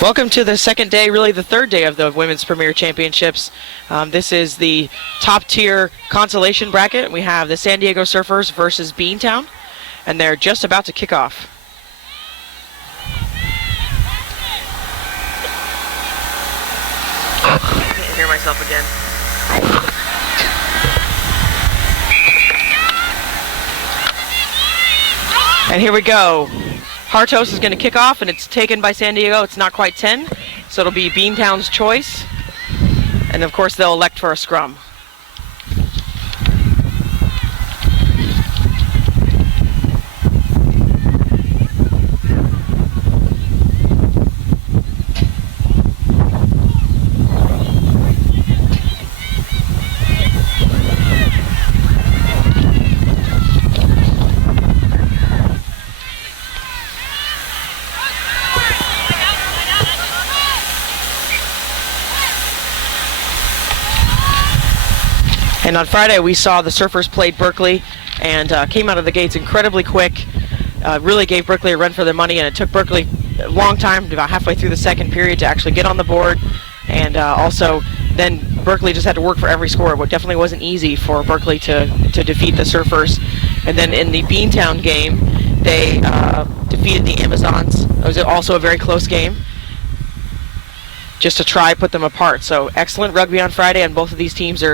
Welcome to the second day, really the third day of the Women's Premier Championships. This is the top tier consolation bracket. We have the San Diego Surfers versus Beantown, and they're just about to kick off. I can't hear myself again. And here we go. Hartos is going to kick off, and it's taken by San Diego. It's not quite 10, so it'll be Beantown's choice. And of course, they'll elect for a scrum. And on Friday, we saw the Surfers played Berkeley and came out of the gates incredibly quick. Really gave Berkeley a run for their money, and it took Berkeley a long time, about halfway through the second period, to actually get on the board. And also, then Berkeley just had to work for every score. It definitely wasn't easy for Berkeley to defeat the Surfers. And then in the Beantown game, they defeated the Amazons. It was also a very close game, just to try put them apart. So excellent rugby on Friday, and both of these teams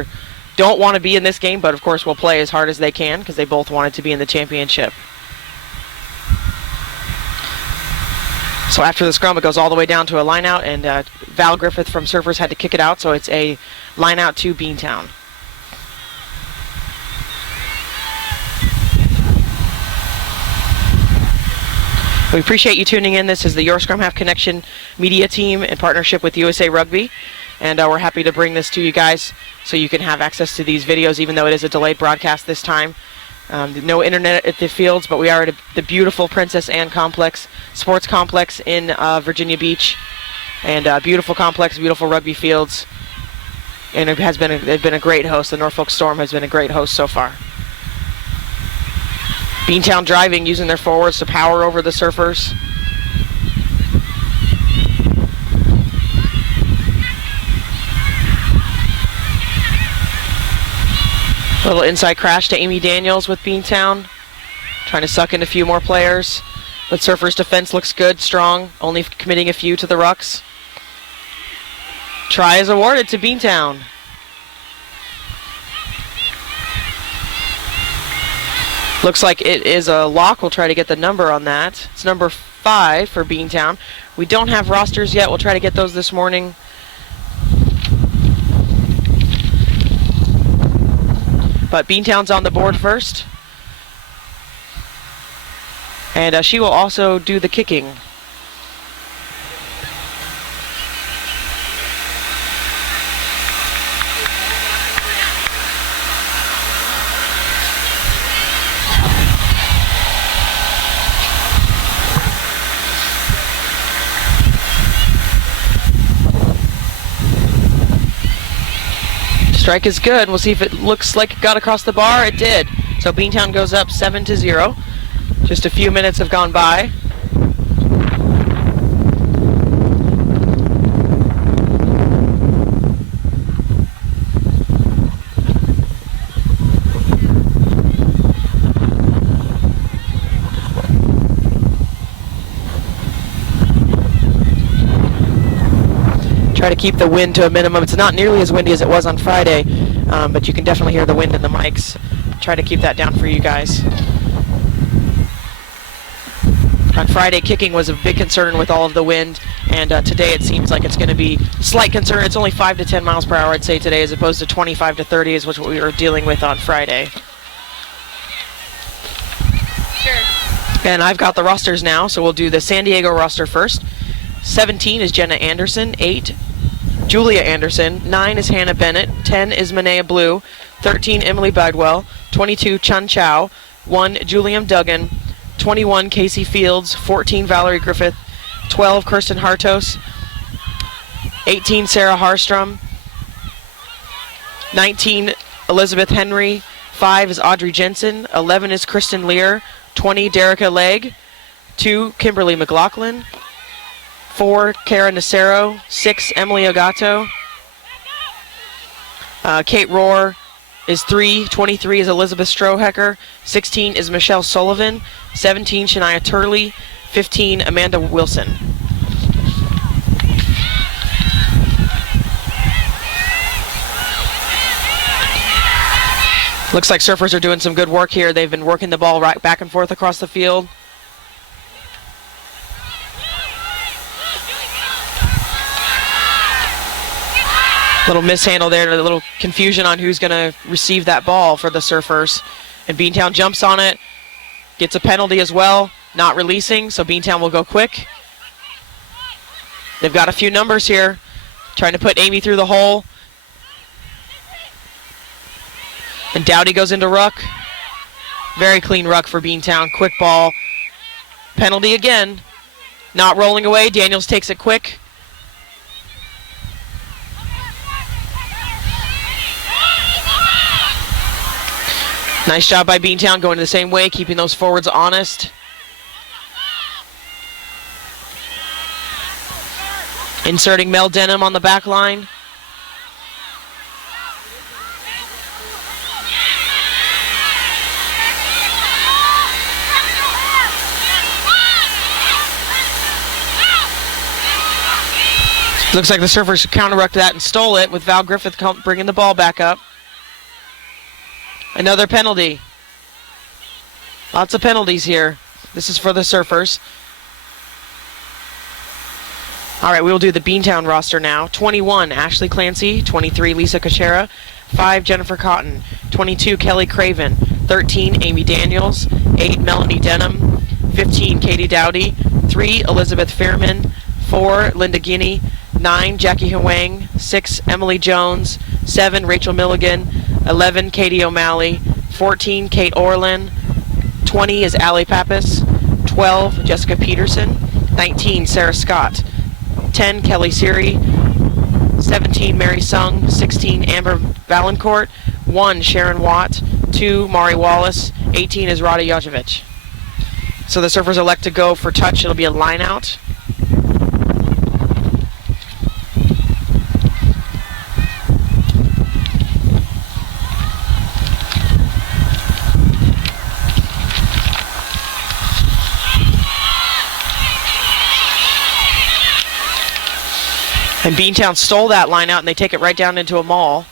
don't want to be in this game, but of course will play as hard as they can because they both wanted to be in the championship. So after the scrum, it goes all the way down to a line out, and Val Griffith from Surfers had to kick it out, so it's a line out to Beantown. We appreciate you tuning in. This is the Your Scrum Half Connection media team in partnership with USA Rugby. And we're happy to bring this to you guys so you can have access to these videos, even though it is a delayed broadcast this time. No internet at the fields, but we are at the beautiful Princess Anne Complex, sports complex in Virginia Beach. And beautiful complex, beautiful rugby fields. And they've been a great host. The Norfolk Storm has been a great host so far. Beantown driving, using their forwards to power over the Surfers. Little inside crash to Amy Daniels with Beantown, trying to suck in a few more players. But Surfers' defense looks good, strong, only committing a few to the rucks. Try is awarded to Beantown. Looks like it is a lock. We'll try to get the number on that. It's number 5 for Beantown. We don't have rosters yet. We'll try to get those this morning. But Beantown's on the board first. And she will also do the kicking. Strike is good. We'll see if it looks like it got across the bar. It did. So Beantown goes up 7-0. Just a few minutes have gone by. Try to keep the wind to a minimum. It's not nearly as windy as it was on Friday, but you can definitely hear the wind in the mics. Try to keep that down for you guys. On Friday, kicking was a big concern with all of the wind, and today it seems like it's going to be a slight concern. It's only 5 to 10 miles per hour, I'd say, today, as opposed to 25 to 30 is what we were dealing with on Friday. Sure. And I've got the rosters now, so we'll do the San Diego roster first. 17 is Jenna Anderson, 8, Julia Anderson, 9 is Hannah Bennett, 10 is Manea Blue, 13 Emily Bagwell, 22 Chun Chow, 1 Julian Duggan, 21 Casey Fields, 14 Valerie Griffith, 12 Kirsten Hartos, 18 Sarah Harstrom, 19 Elizabeth Henry, 5 is Audrey Jensen, 11 is Kristen Lear, 20 Derica Legg, 2 Kimberly McLaughlin, 4, Cara Nacero. 6, Emily Agato. Kate Rohr is 3. 23 is Elizabeth Strohecker. 16 is Michelle Sullivan. 17, Shania Turley. 15, Amanda Wilson. Looks like Surfers are doing some good work here. They've been working the ball right back and forth across the field. Little mishandle there, a little confusion on who's going to receive that ball for the Surfers. And Beantown jumps on it, gets a penalty as well, not releasing, so Beantown will go quick. They've got a few numbers here, trying to put Amy through the hole. And Dowdy goes into ruck. Very clean ruck for Beantown. Quick ball. Penalty again. Not rolling away. Daniels takes it quick. Nice job by Beantown going the same way, keeping those forwards honest. Inserting Mel Denham on the back line. Looks like the Surfers counter-rucked that and stole it with Val Griffith bringing the ball back up. Another penalty. Lots of penalties here. This is for the Surfers. All right, we will do the Beantown roster now. 21, Ashley Clancy. 23, Lisa Cachera. 5, Jennifer Cotton. 22, Kelly Craven. 13, Amy Daniels. 8, Melanie Denham. 15, Katie Dowdy. 3, Elizabeth Fairman. 4, Linda Guinea. 9, Jackie Huang. 6, Emily Jones. 7, Rachel Milligan. 11, Katie O'Malley. 14, Kate Orlin. 20 is Allie Pappas. 12, Jessica Peterson. 19, Sarah Scott. 10, Kelly Siri. 17, Mary Sung. 16, Amber Valancourt. 1, Sharon Watt. 2, Mari Wallace. 18 is Rada Jojovic. So the Surfers elect to go for touch. It'll be a line out. And Beantown stole that line out and they take it right down into a maul.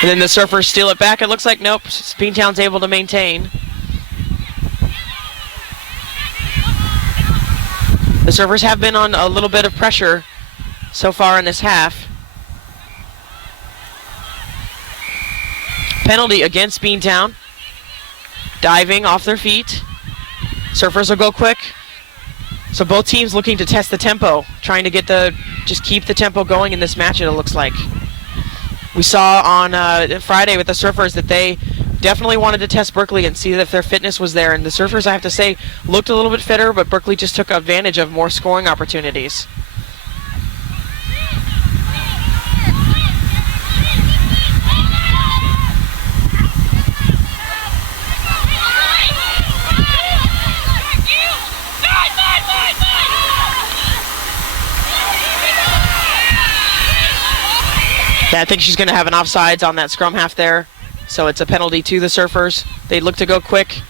And then the Surfers steal it back. It looks like nope, Beantown's able to maintain. The Surfers have been on a little bit of pressure so far in this half. Penalty against Beantown. Diving off their feet. Surfers will go quick. So both teams looking to test the tempo, trying to get just keep the tempo going in this match, it looks like. We saw on Friday with the Surfers that they definitely wanted to test Berkeley and see if their fitness was there. And the Surfers, I have to say, looked a little bit fitter, but Berkeley just took advantage of more scoring opportunities. Yeah, I think she's going to have an offsides on that scrum half there. So it's a penalty to the Surfers. They look to go quick.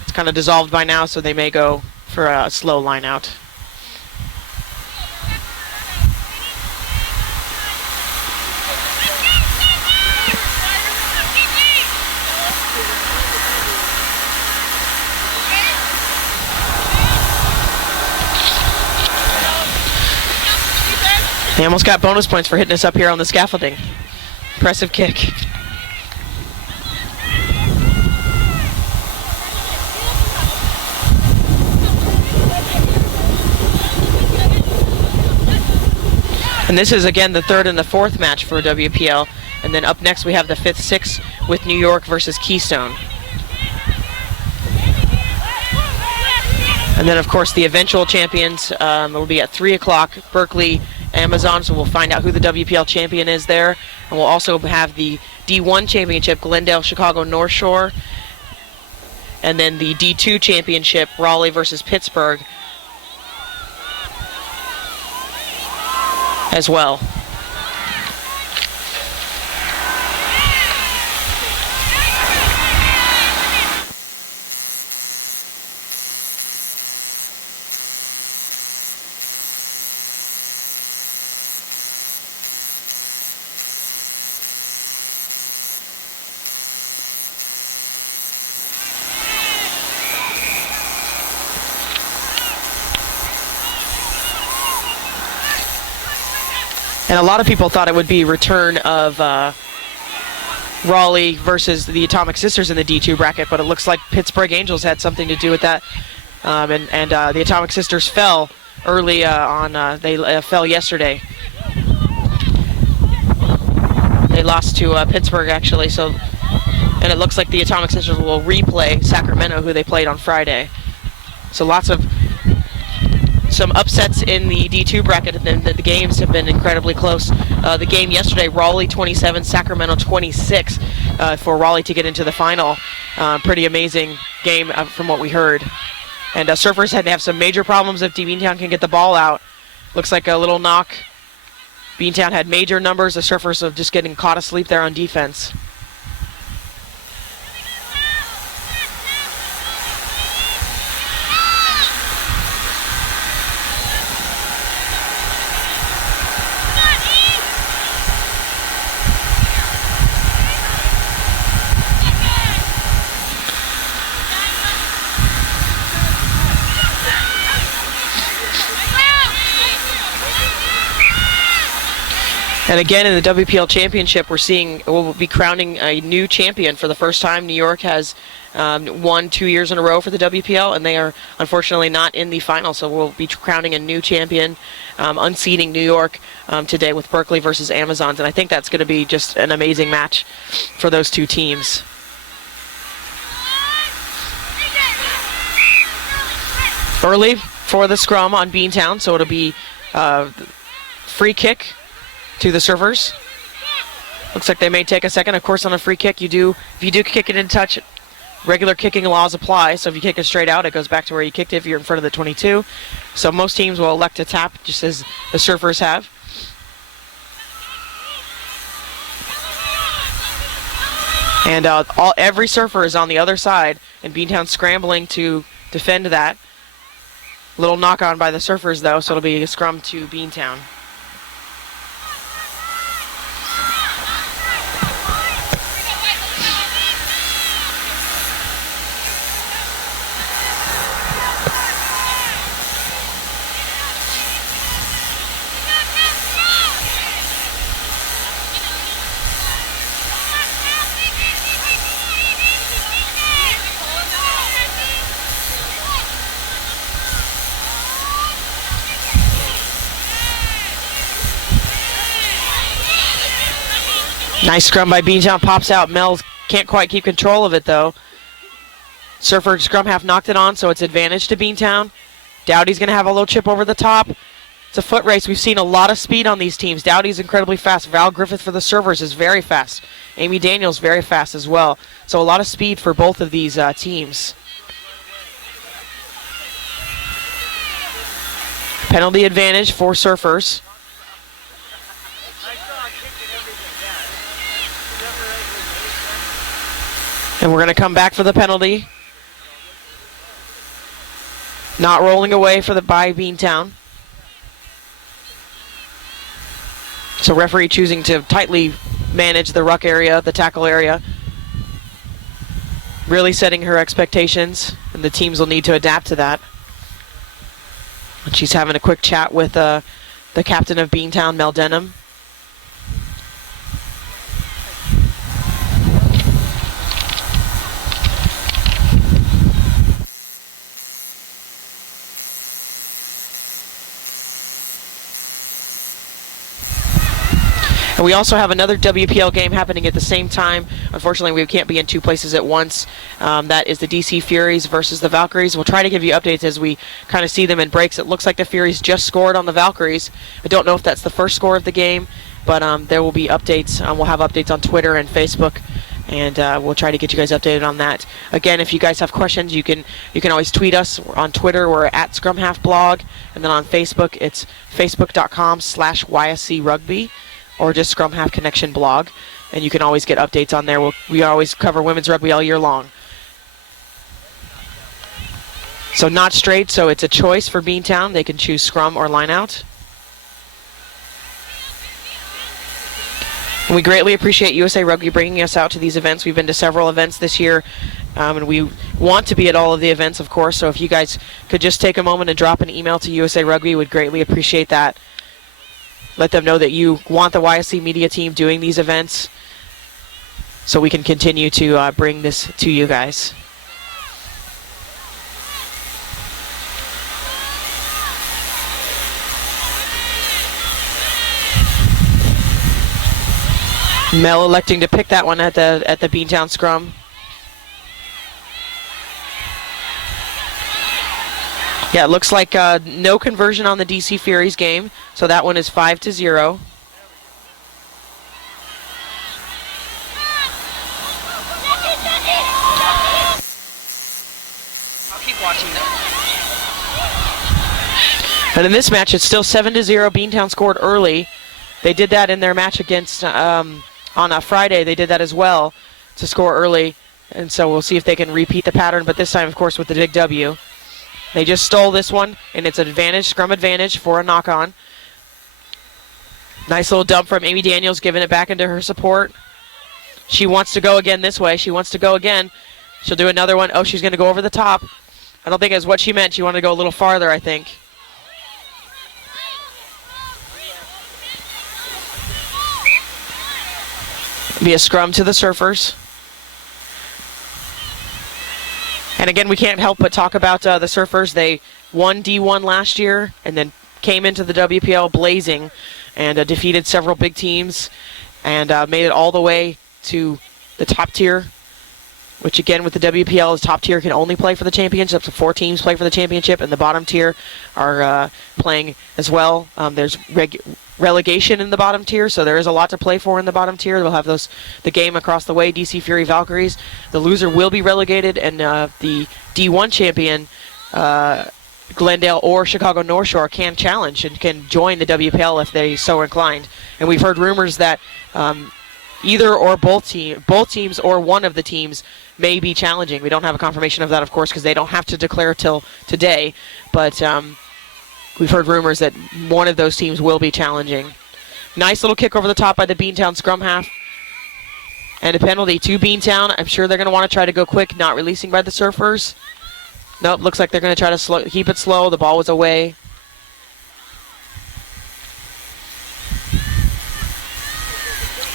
It's kind of dissolved by now, so they may go for a slow line out. They almost got bonus points for hitting us up here on the scaffolding. Impressive kick. And this is again the third and the fourth match for WPL. And then up next we have the 5th, 6th with New York versus Keystone. And then of course the eventual champions will be at 3 o'clock, Berkeley Amazon, so we'll find out who the WPL champion is there. And we'll also have the D1 championship, Glendale, Chicago, North Shore. And then the D2 championship, Raleigh versus Pittsburgh as well. And a lot of people thought it would be return of Raleigh versus the Atomic Sisters in the D2 bracket, but it looks like Pittsburgh Angels had something to do with that. And the Atomic Sisters fell early they fell yesterday. They lost to Pittsburgh, actually, and it looks like the Atomic Sisters will replay Sacramento, who they played on Friday. So some upsets in the D2 bracket, and the games have been incredibly close. The game yesterday, Raleigh 27, Sacramento 26, for Raleigh to get into the final. Pretty amazing game from what we heard. And Surfers had to have some major problems if Beantown can get the ball out. Looks like a little knock. Beantown had major numbers. The Surfers of just getting caught asleep there on defense. And again, in the WPL Championship, we'll be crowning a new champion for the first time. New York has won 2 years in a row for the WPL, and they are unfortunately not in the final. So we'll be crowning a new champion, unseating New York today with Berkeley versus Amazons. And I think that's going to be just an amazing match for those two teams. Early for the scrum on Beantown, so it'll be free kick to the Surfers. Looks like they may take a second. Of course, on a free kick, if you do kick it in touch, regular kicking laws apply. So if you kick it straight out, it goes back to where you kicked it if you're in front of the 22. So most teams will elect to tap, just as the Surfers have. And every Surfer is on the other side, and Beantown scrambling to defend that. Little knock on by the Surfers, though, so it'll be a scrum to Beantown. Nice scrum by Beantown, pops out. Mel's can't quite keep control of it, though. Surfer scrum half knocked it on, so it's advantage to Beantown. Dowdy's going to have a little chip over the top. It's a foot race. We've seen a lot of speed on these teams. Dowdy's incredibly fast. Val Griffith for the Surfers is very fast. Amy Daniels very fast as well. So a lot of speed for both of these teams. Penalty advantage for Surfers. And we're going to come back for the penalty. Not rolling away by Beantown. So referee choosing to tightly manage the ruck area, the tackle area. Really setting her expectations, and the teams will need to adapt to that. And she's having a quick chat with the captain of Beantown, Mel Denham. And we also have another WPL game happening at the same time. Unfortunately, we can't be in two places at once. That is the DC Furies versus the Valkyries. We'll try to give you updates as we kind of see them in breaks. It looks like the Furies just scored on the Valkyries. I don't know if that's the first score of the game, but there will be updates. We'll have updates on Twitter and Facebook, and we'll try to get you guys updated on that. Again, if you guys have questions, you can always tweet us. On Twitter, we're at ScrumHalfBlog, and then on Facebook, it's facebook.com/YSC Rugby, or just Scrum Half Connection blog, and you can always get updates on there. We always cover women's rugby all year long. So not straight, so it's a choice for Beantown. They can choose scrum or line out. And we greatly appreciate USA Rugby bringing us out to these events. We've been to several events this year, and we want to be at all of the events, of course, so if you guys could just take a moment and drop an email to USA Rugby, we'd greatly appreciate that. Let them know that you want the YSC media team doing these events so we can continue to bring this to you guys. Mel electing to pick that one at the Beantown scrum. Yeah, it looks like no conversion on the DC Furies game, so that one is 5-0. I'll keep watching that. And in this match, it's still 7-0. Beantown scored early. They did that in their match against on a Friday. They did that as well to score early, and so we'll see if they can repeat the pattern. But this time, of course, with the big W. They just stole this one, and it's an advantage, scrum advantage for a knock-on. Nice little dump from Amy Daniels, giving it back into her support. She wants to go again this way. She wants to go again. She'll do another one. Oh, she's going to go over the top. I don't think that's what she meant. She wanted to go a little farther, I think. Be a scrum to the Surfers. And again, we can't help but talk about the Surfers. They won D1 last year and then came into the WPL blazing and defeated several big teams and made it all the way to the top tier, which again with the WPL is top tier can only play for the championship. Up to 4 teams play for the championship, and the bottom tier are playing as well. There's relegation in the bottom tier, so there is a lot to play for in the bottom tier. We'll have the game across the way, DC Fury Valkyries. The loser will be relegated, and the D1 champion, Glendale or Chicago North Shore, can challenge and can join the WPL if they so inclined. And we've heard rumors that either or both teams or one of the teams may be challenging. We don't have a confirmation of that, of course, because they don't have to declare till today, but we've heard rumors that one of those teams will be challenging. Nice little kick over the top by the Beantown scrum half. And a penalty to Beantown. I'm sure they're going to want to try to go quick, not releasing by the Surfers. Nope, looks like they're going to try to keep it slow. The ball was away.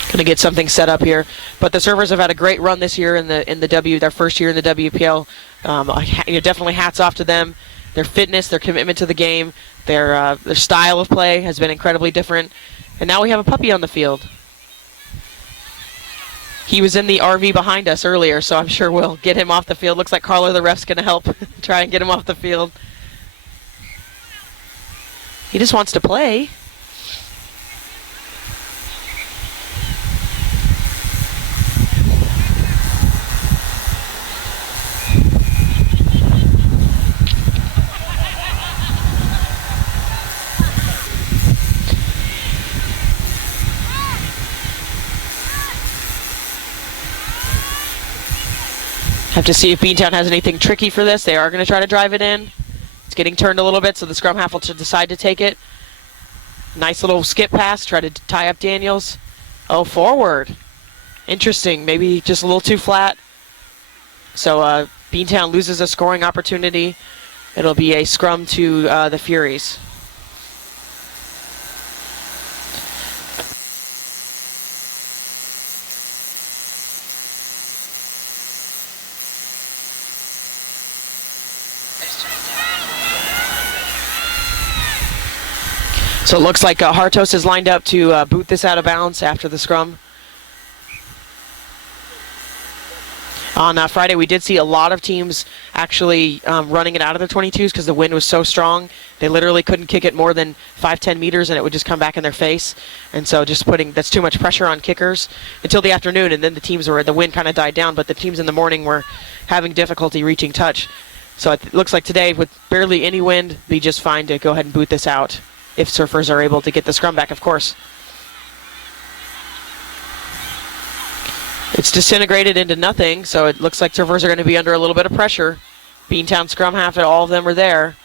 Going to get something set up here. But the Surfers have had a great run this year in their first year in the WPL. Definitely hats off to them. Their fitness, their commitment to the game, their style of play has been incredibly different. And now we have a puppy on the field. He was in the RV behind us earlier, so I'm sure we'll get him off the field. Looks like Carla, the ref's going to help try and get him off the field. He just wants to play. Have to see if Beantown has anything tricky for this. They are going to try to drive it in. It's getting turned a little bit, so the scrum half will decide to take it. Nice little skip pass, try to tie up Daniels. Oh, forward. Interesting, maybe just a little too flat. So Beantown loses a scoring opportunity. It'll be a scrum to the Furies. So it looks like Hartos is lined up to boot this out of bounds after the scrum. On Friday, we did see a lot of teams actually running it out of their 22s because the wind was so strong. They literally couldn't kick it more than 5-10 meters and it would just come back in their face. And so just that's too much pressure on kickers until the afternoon, and then the wind kind of died down, but the teams in the morning were having difficulty reaching touch. So it looks like today, with barely any wind, be just fine to go ahead and boot this out if surfers are able to get the scrum back, of course. It's disintegrated into nothing, so it looks like surfers are going to be under a little bit of pressure. Beantown scrum half, all of them are there.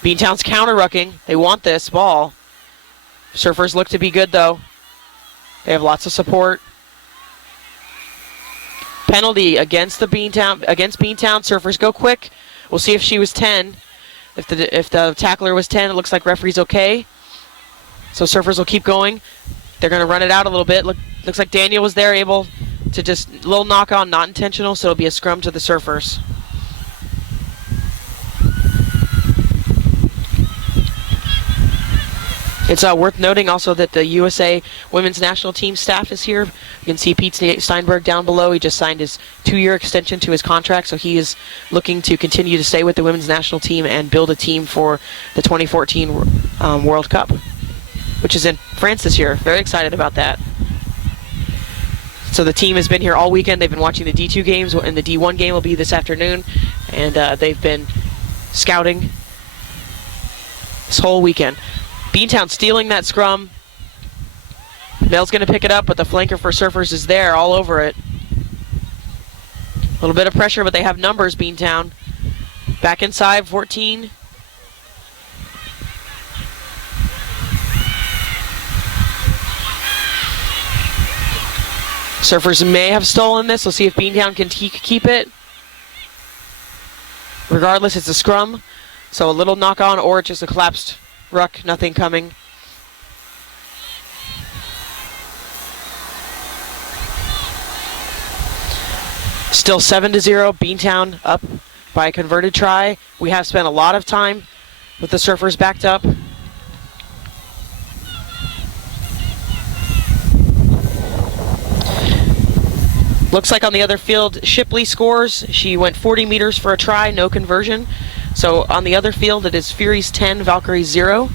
Beantown's counter-rucking. They want this ball. Surfers look to be good, though. They have lots of support. Penalty against Beantown. Surfers go quick. We'll see if she was 10. If the tackler was 10, it looks like referee's okay. So surfers will keep going. They're going to run it out a little bit. Looks like Daniel was there, able to just little knock on, not intentional, so it'll be a scrum to the surfers. It's worth noting also that the USA women's national team staff is here. You can see Pete Steinberg down below. He just signed his 2-year extension to his contract, so he is looking to continue to stay with the women's national team and build a team for the 2014 World Cup, which is in France this year. Very excited about that. So the team has been here all weekend. They've been watching the D2 games, and the D1 game will be this afternoon. And they've been scouting this whole weekend. Beantown stealing that scrum. Mel's going to pick it up, but the flanker for surfers is there all over it. A little bit of pressure, but they have numbers, Beantown. Back inside, 14. Surfers may have stolen this. We'll see if Beantown can keep it. Regardless, it's a scrum. So a little knock on or just a collapsed ruck, nothing coming. Still 7-0, Beantown up by a converted try. We have spent a lot of time with the surfers backed up. Looks like on the other field, Shipley scores. She went 40 meters for a try, no conversion. So on the other field, it is Furies 10, Valkyries 0.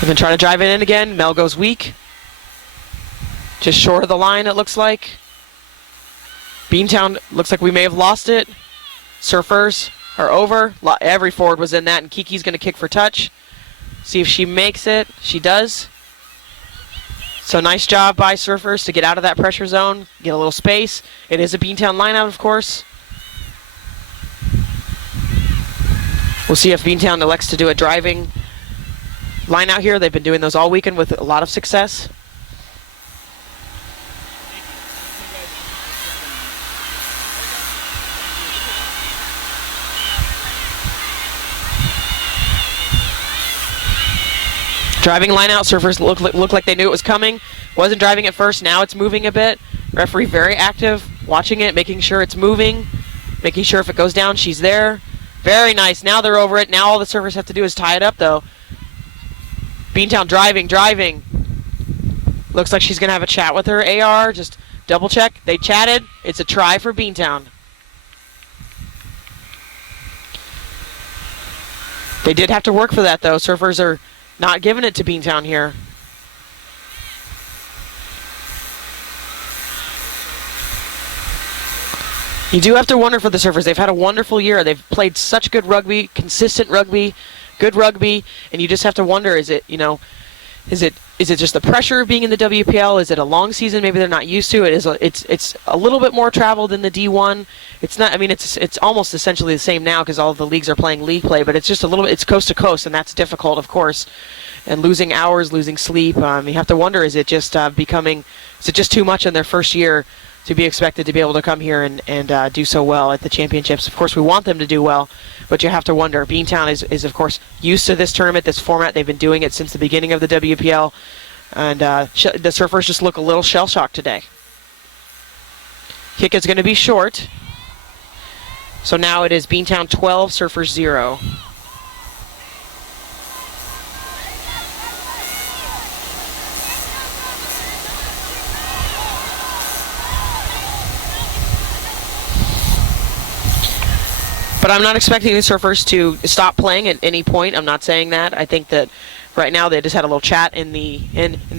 They're going to try to drive it in again. Mel goes weak. Just short of the line, it looks like. Beantown looks like we may have lost it. Surfers are over. Every forward was in that, and Kiki's going to kick for touch. See if she makes it. She does. So nice job by surfers to get out of that pressure zone, get a little space. It is a Beantown lineout, of course. We'll see if Beantown elects to do a driving lineout here. They've been doing those all weekend with a lot of success. Driving line out, surfers look like they knew it was coming. Wasn't driving at first, now it's moving a bit. Referee very active, watching it, making sure it's moving, making sure if it goes down, she's there. Very nice, now they're over it. Now all the surfers have to do is tie it up though. Beantown driving. Looks like she's gonna have a chat with her AR, just double check. They chatted, it's a try for Beantown. They did have to work for that though. Surfers are not giving it to Beantown here. You do have to wonder for the surfers. They've had a wonderful year. They've played such good rugby, consistent rugby, good rugby, and you just have to wonder, is it just the pressure of being in the WPL? Is it a long season? Maybe they're not used to it. It's a little bit more travel than the D1. It's not. I mean, it's almost essentially the same now because all of the leagues are playing league play. But it's just a little. It's coast to coast, and that's difficult, of course. And losing hours, losing sleep. You have to wonder: is it just becoming? Is it just too much in their first year to be expected to be able to come here and do so well at the championships? Of course, we want them to do well, but you have to wonder. Beantown is of course used to this tournament, this format. They've been doing it since the beginning of the WPL. And the Surfers just look a little shell-shocked today. Kick is going to be short. So now it is Beantown 12, Surfers 0. But I'm not expecting the Surfers to stop playing at any point. I'm not saying that. I think that right now they just had a little chat in the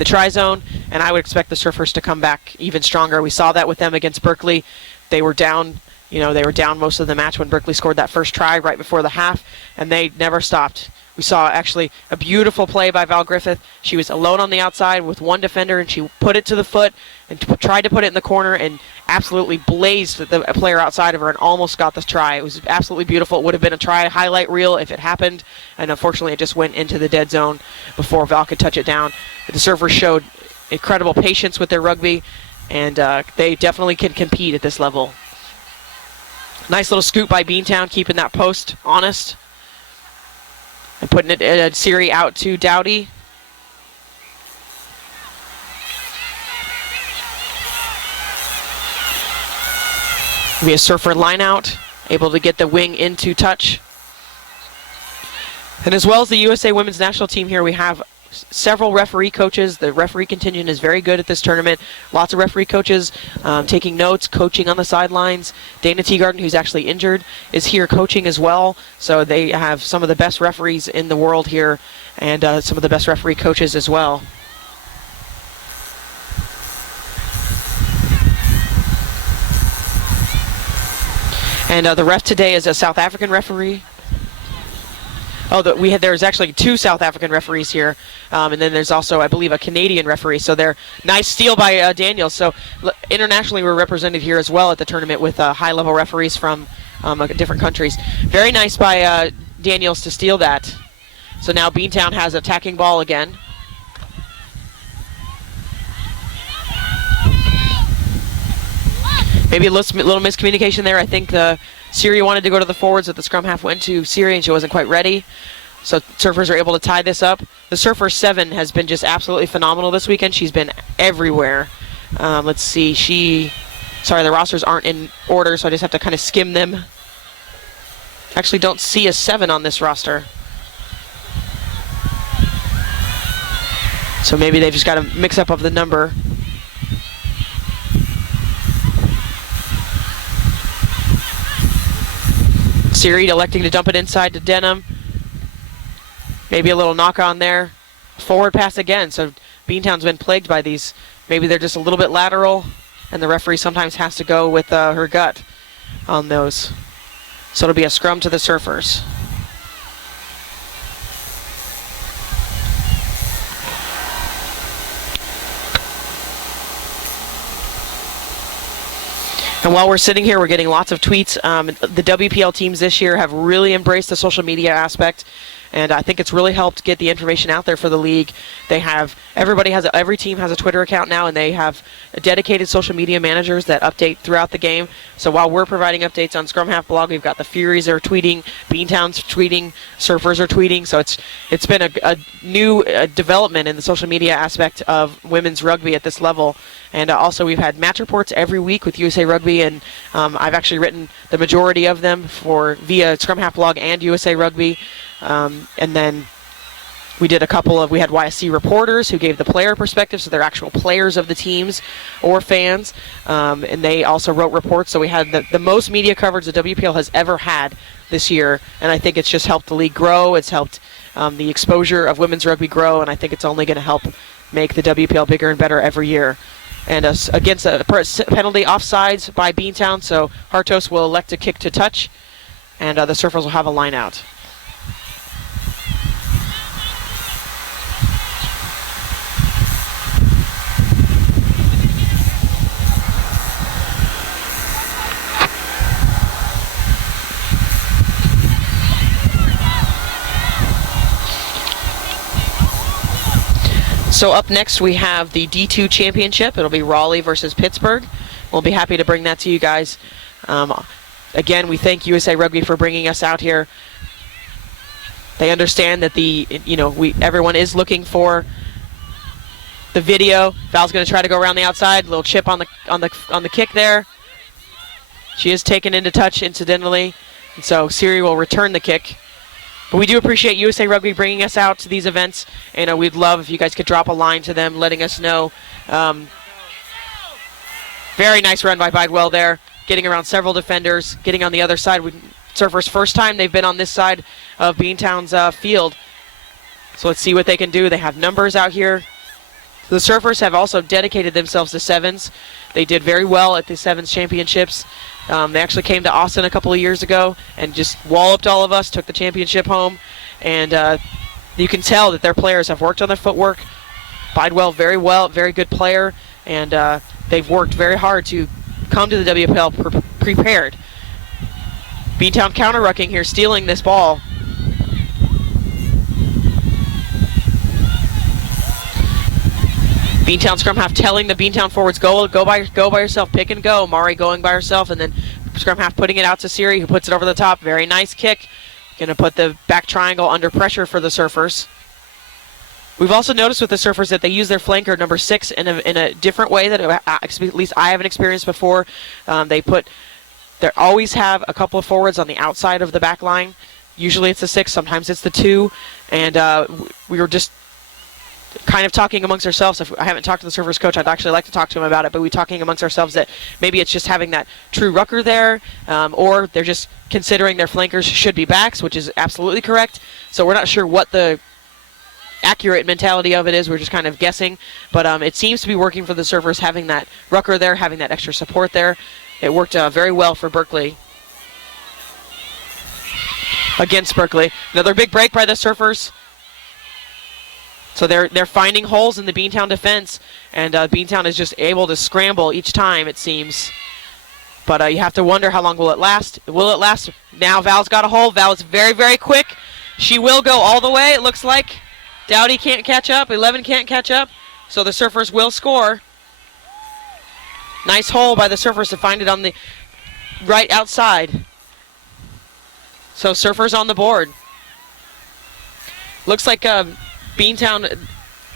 tri-zone, and I would expect the Surfers to come back even stronger. We saw that with them against Berkeley. They were down, they were down most of the match when Berkeley scored that first try right before the half, and they never stopped. We saw actually a beautiful play by Val Griffith. She was alone on the outside with one defender, and she put it to the foot and tried to put it in the corner and absolutely blazed the player outside of her and almost got the try. It was absolutely beautiful. It would have been a try highlight reel if it happened, and unfortunately it just went into the dead zone before Val could touch it down. The Surfers showed incredible patience with their rugby, and they definitely can compete at this level. Nice little scoop by Beantown, keeping that post honest. And putting it Siri out to Dowdy. We have Surfer line out, able to get the wing into touch. And as well as the USA Women's National Team here, we have several referee coaches. The referee contingent is very good at this tournament. Lots of referee coaches taking notes, coaching on the sidelines. Dana Teagarden, who's actually injured, is here coaching as well. So they have some of the best referees in the world here, and some of the best referee coaches as well. And the ref today is a South African referee. There's actually 2 South African referees here, and then there's also, I believe, a Canadian referee. So they're nice steal by Daniels. So internationally, we're represented here as well at the tournament with high-level referees from different countries. Very nice by Daniels to steal that. So now Beantown has attacking ball again. Maybe a little miscommunication there. I think Siri wanted to go to the forwards, but the scrum half went to Siri and she wasn't quite ready. So Surfers are able to tie this up. The Surfer 7 has been just absolutely phenomenal this weekend. She's been everywhere. Let's see. Sorry, the rosters aren't in order, so I just have to kind of skim them. Actually don't see a 7 on this roster. So maybe they've just got a mix-up of the number. Siri electing to dump it inside to Denham. Maybe a little knock on there. Forward pass again. So Beantown's been plagued by these. Maybe they're just a little bit lateral, and the referee sometimes has to go with her gut on those. So it'll be a scrum to the Surfers. And while we're sitting here, we're getting lots of tweets. The WPL teams this year have really embraced the social media aspect, and I think it's really helped get the information out there for the league. Every team has a Twitter account now, and they have dedicated social media managers that update throughout the game. So while we're providing updates on Scrum Half blog, we've got the Furies are tweeting, Beantown's tweeting, Surfers are tweeting. So it's been a new development in the social media aspect of women's rugby at this level. And also we've had match reports every week with USA Rugby, and I've actually written the majority of them via Scrum Half blog and USA Rugby. And then we had YSC reporters who gave the player perspective, so they're actual players of the teams or fans, and they also wrote reports. So we had the most media coverage the WPL has ever had this year, and I think it's just helped the league grow. It's helped the exposure of women's rugby grow, and I think it's only going to help make the WPL bigger and better every year. And against a penalty offsides by Beantown, so Hartos will elect a kick to touch, and the Surfers will have a line out. So up next we have the D2 Championship. It'll be Raleigh versus Pittsburgh. We'll be happy to bring that to you guys. Again, we thank USA Rugby for bringing us out here. They understand that everyone is looking for the video. Val's going to try to go around the outside. Little chip on the kick there. She is taken into touch incidentally, and so Siri will return the kick. But we do appreciate USA Rugby bringing us out to these events, and we'd love if you guys could drop a line to them, letting us know. Very nice run by Bidewell there, getting around several defenders, getting on the other side. Surfers' first time they've been on this side of Beantown's field. So let's see what they can do. They have numbers out here. The Surfers have also dedicated themselves to sevens. They did very well at the sevens championships. They actually came to Austin a couple of years ago and just walloped all of us, took the championship home. And you can tell that their players have worked on their footwork. Bidewell very good player, and they've worked very hard to come to the WPL prepared. Beantown counter-rucking here, stealing this ball. Beantown scrum half telling the Beantown forwards, go by yourself, pick and go. Mari going by herself, and then scrum half putting it out to Siri, who puts it over the top. Very nice kick. Going to put the back triangle under pressure for the Surfers. We've also noticed with the Surfers that they use their flanker, number 6, in a different way that at least I haven't experienced before. They always have a couple of forwards on the outside of the back line. Usually it's the 6, sometimes it's the 2, and we were just kind of talking amongst ourselves. If I haven't talked to the Surfers coach, I'd actually like to talk to him about it, but we're talking amongst ourselves that maybe it's just having that true rucker there, or they're just considering their flankers should be backs, which is absolutely correct. So we're not sure what the accurate mentality of it is. We're just kind of guessing, but it seems to be working for the Surfers, having that rucker there, having that extra support there. It worked very well for Berkeley. Against Berkeley. Another big break by the Surfers. So they're finding holes in the Beantown defense, and Beantown is just able to scramble each time, it seems. But you have to wonder how long will it last. Will it last? Now Val's got a hole. Val is very, very quick. She will go all the way, it looks like. Dowdy can't catch up. 11 can't catch up. So the Surfers will score. Nice hole by the Surfers to find it on the right outside. So Surfers on the board. Looks like Beantown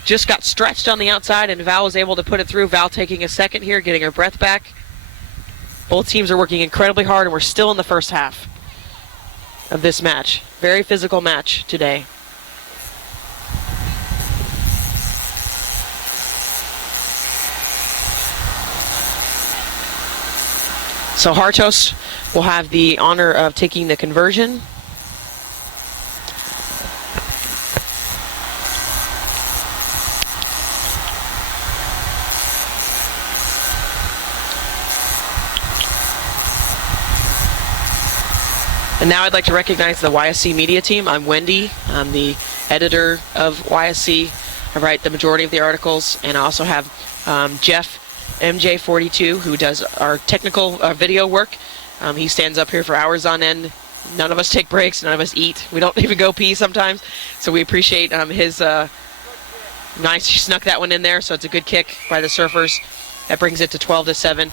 just got stretched on the outside, and Val was able to put it through. Val taking a second here, getting her breath back. Both teams are working incredibly hard, and we're still in the first half of this match. Very physical match today. So Hartos will have the honor of taking the conversion. And now I'd like to recognize the YSC media team. I'm Wendy. I'm the editor of YSC. I write the majority of the articles, and I also have Jeff, MJ42, who does our technical video work. He stands up here for hours on end. None of us take breaks. None of us eat. We don't even go pee sometimes. So we appreciate his nice. She snuck that one in there, so it's a good kick by the Surfers. That brings it to 12-7.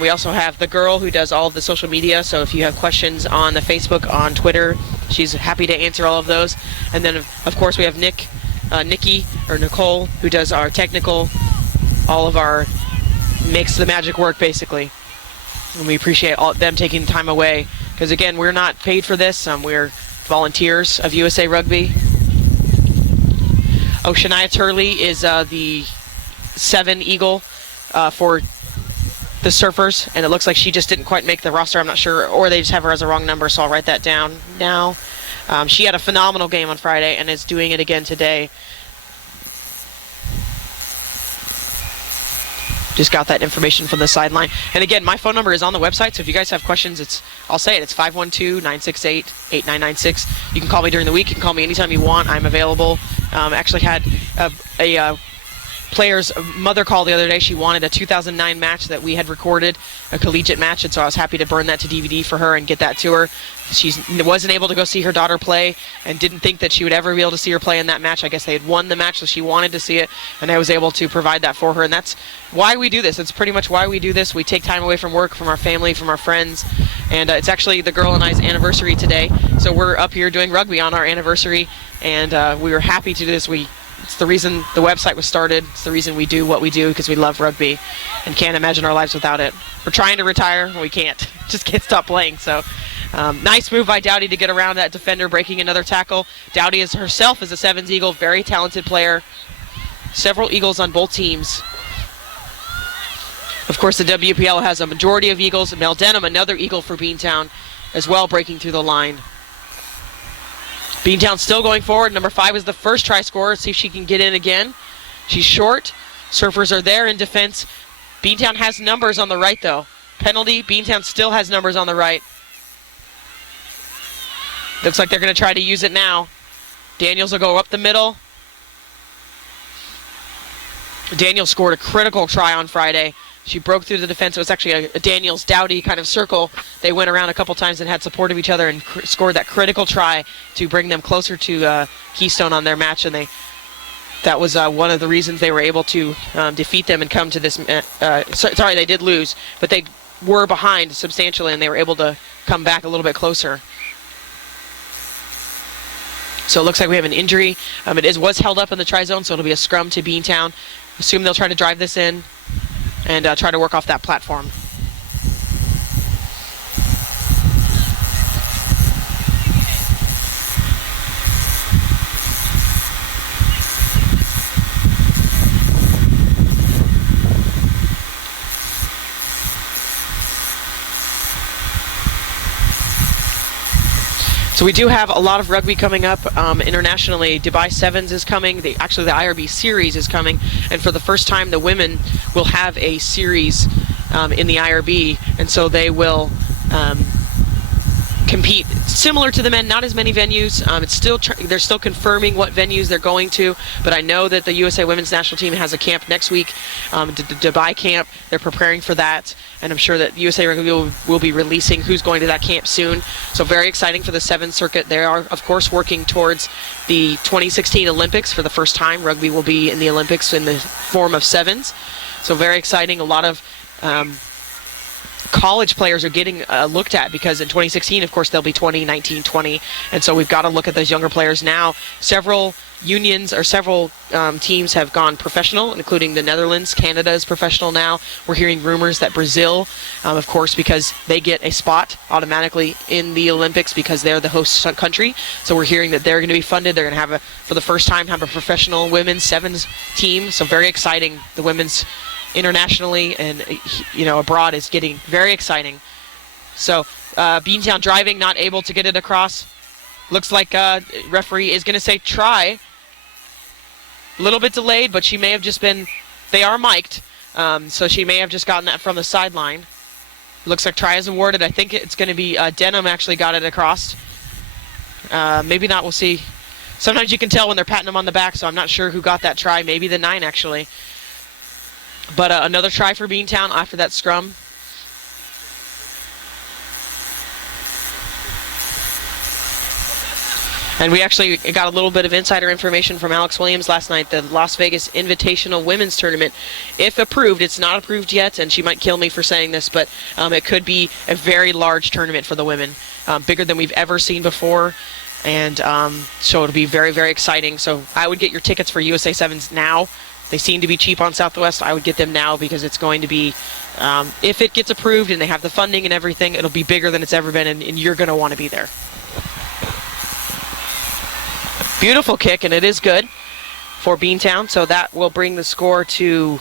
We also have the girl who does all of the social media, so if you have questions on the Facebook, on Twitter, she's happy to answer all of those. And then, of course, we have Nikki, or Nicole, who does our technical, all of our, makes the magic work, basically. And we appreciate them taking time away, because, again, we're not paid for this. We're volunteers of USA Rugby. Oh, Shania Turley is the 7 Eagle for the Surfers, and it looks like she just didn't quite make the roster. I'm not sure, or they just have her as a wrong number, so I'll write that down now. She had a phenomenal game on Friday and is doing it again today. Just got that information from the sideline. And again, my phone number is on the website, so if you guys have questions, I'll say it. It's 512-968-8996. You can call me during the week. You can call me anytime you want. I'm available. Actually had a player's mother call the other day. She wanted a 2009 match that we had recorded, a collegiate match, and so I was happy to burn that to DVD for her and get that to her. She wasn't able to go see her daughter play and didn't think that she would ever be able to see her play in that match. I guess they had won the match, so she wanted to see it, and I was able to provide that for her, and that's why we do this. It's pretty much why we do this. We take time away from work, from our family, from our friends, and it's actually the girl and I's anniversary today, so we're up here doing rugby on our anniversary, and we were happy to do this. It's the reason the website was started. It's the reason we do what we do, because we love rugby and can't imagine our lives without it. We're trying to retire, and we can't. Just can't stop playing. So nice move by Dowdy to get around that defender, breaking another tackle. Dowdy is herself is a Sevens Eagle, very talented player. Several Eagles on both teams. Of course, the WPL has a majority of Eagles. Mel Denham, another Eagle for Beantown, as well, breaking through the line. Beantown still going forward. Number 5 is the first try scorer. See if she can get in again. She's short. Surfers are there in defense. Beantown has numbers on the right, though. Penalty. Beantown still has numbers on the right. Looks like they're going to try to use it now. Daniels will go up the middle. Daniels scored a critical try on Friday. She broke through the defense. It was actually a Daniels-Dowdy kind of circle. They went around a couple times and had support of each other and scored that critical try to bring them closer to Keystone on their match. And that was one of the reasons they were able to defeat them and come to this. Sorry, they did lose, but they were behind substantially, and they were able to come back a little bit closer. So it looks like we have an injury. It was held up in the try zone, so it'll be a scrum to Beantown. Assume they'll try to drive this in and try to work off that platform. So we do have a lot of rugby coming up internationally. Dubai Sevens is coming. Actually, the IRB series is coming. And for the first time, the women will have a series in the IRB. And so they will compete similar to the men, not as many venues. They're still confirming what venues they're going to, but I know that the USA Women's National Team has a camp next week, the Dubai camp. They're preparing for that, and I'm sure that USA Rugby will be releasing who's going to that camp soon. So very exciting for the Sevens circuit. They are, of course, working towards the 2016 Olympics. For the first time, rugby will be in the Olympics in the form of sevens. So very exciting. A lot of college players are getting looked at, because in 2016, of course, they'll be 20, 19, 20, and so we've got to look at those younger players now. Several unions or several teams have gone professional, including the Netherlands. Canada is professional now. We're hearing rumors that Brazil, of course, because they get a spot automatically in the Olympics because they're the host country. So we're hearing that they're going to be funded. They're going to have for the first time, have a professional women's sevens team. So very exciting. The women's internationally and abroad is getting very exciting. So Beantown driving, not able to get it across. Looks like referee is going to say try. A little bit delayed, but she may have just been, they are mic'd, so she may have just gotten that from the sideline. Looks like try is awarded. I think it's going to be Denham actually got it across. Maybe not, we'll see. Sometimes you can tell when they're patting them on the back, so I'm not sure who got that try. Maybe the 9 actually. But another try for Beantown after that scrum. And we actually got a little bit of insider information from Alex Williams last night. The Las Vegas Invitational Women's Tournament, if approved, it's not approved yet, and she might kill me for saying this, but it could be a very large tournament for the women, bigger than we've ever seen before. And so it'll be very, very exciting. So I would get your tickets for USA Sevens now. They seem to be cheap on Southwest. I would get them now because it's going to be, if it gets approved and they have the funding and everything, it'll be bigger than it's ever been, and you're going to want to be there. Beautiful kick, and it is good for Beantown. So that will bring the score to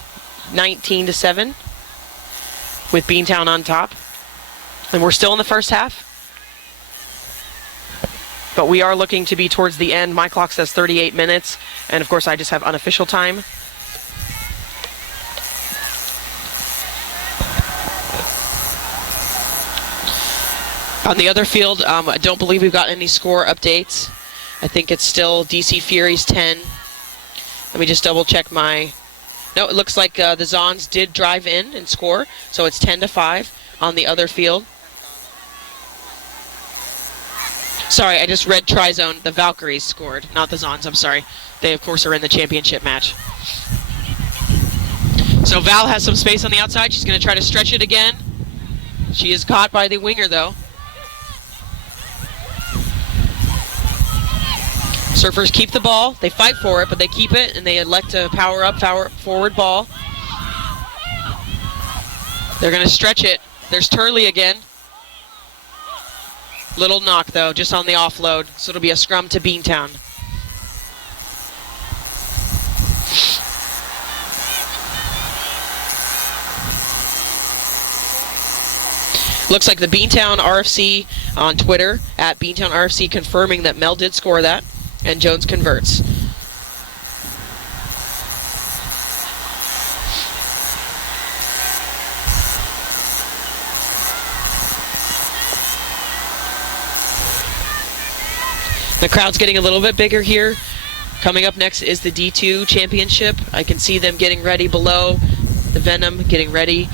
19-7 with Beantown on top. And we're still in the first half. But we are looking to be towards the end. My clock says 38 minutes. And of course, I just have unofficial time. On the other field, I don't believe we've got any score updates. I think it's still DC Furies 10. Let me just double check my... No, it looks like the Zons did drive in and score. So it's 10-5 on the other field. Sorry, I just read Tri-Zone. The Valkyries scored, not the Zons, I'm sorry. They, of course, are in the championship match. So Val has some space on the outside. She's going to try to stretch it again. She is caught by the winger, though. Surfers keep the ball. They fight for it, but they keep it, and they elect to power up, forward ball. They're going to stretch it. There's Turley again. Little knock, though, just on the offload. So it'll be a scrum to Beantown. Looks like the Beantown RFC on Twitter, at Beantown RFC, confirming that Mel did score that, and Jones converts. The crowd's getting a little bit bigger here. Coming up next is the D2 Championship. I can see them getting ready below. The Venom getting ready.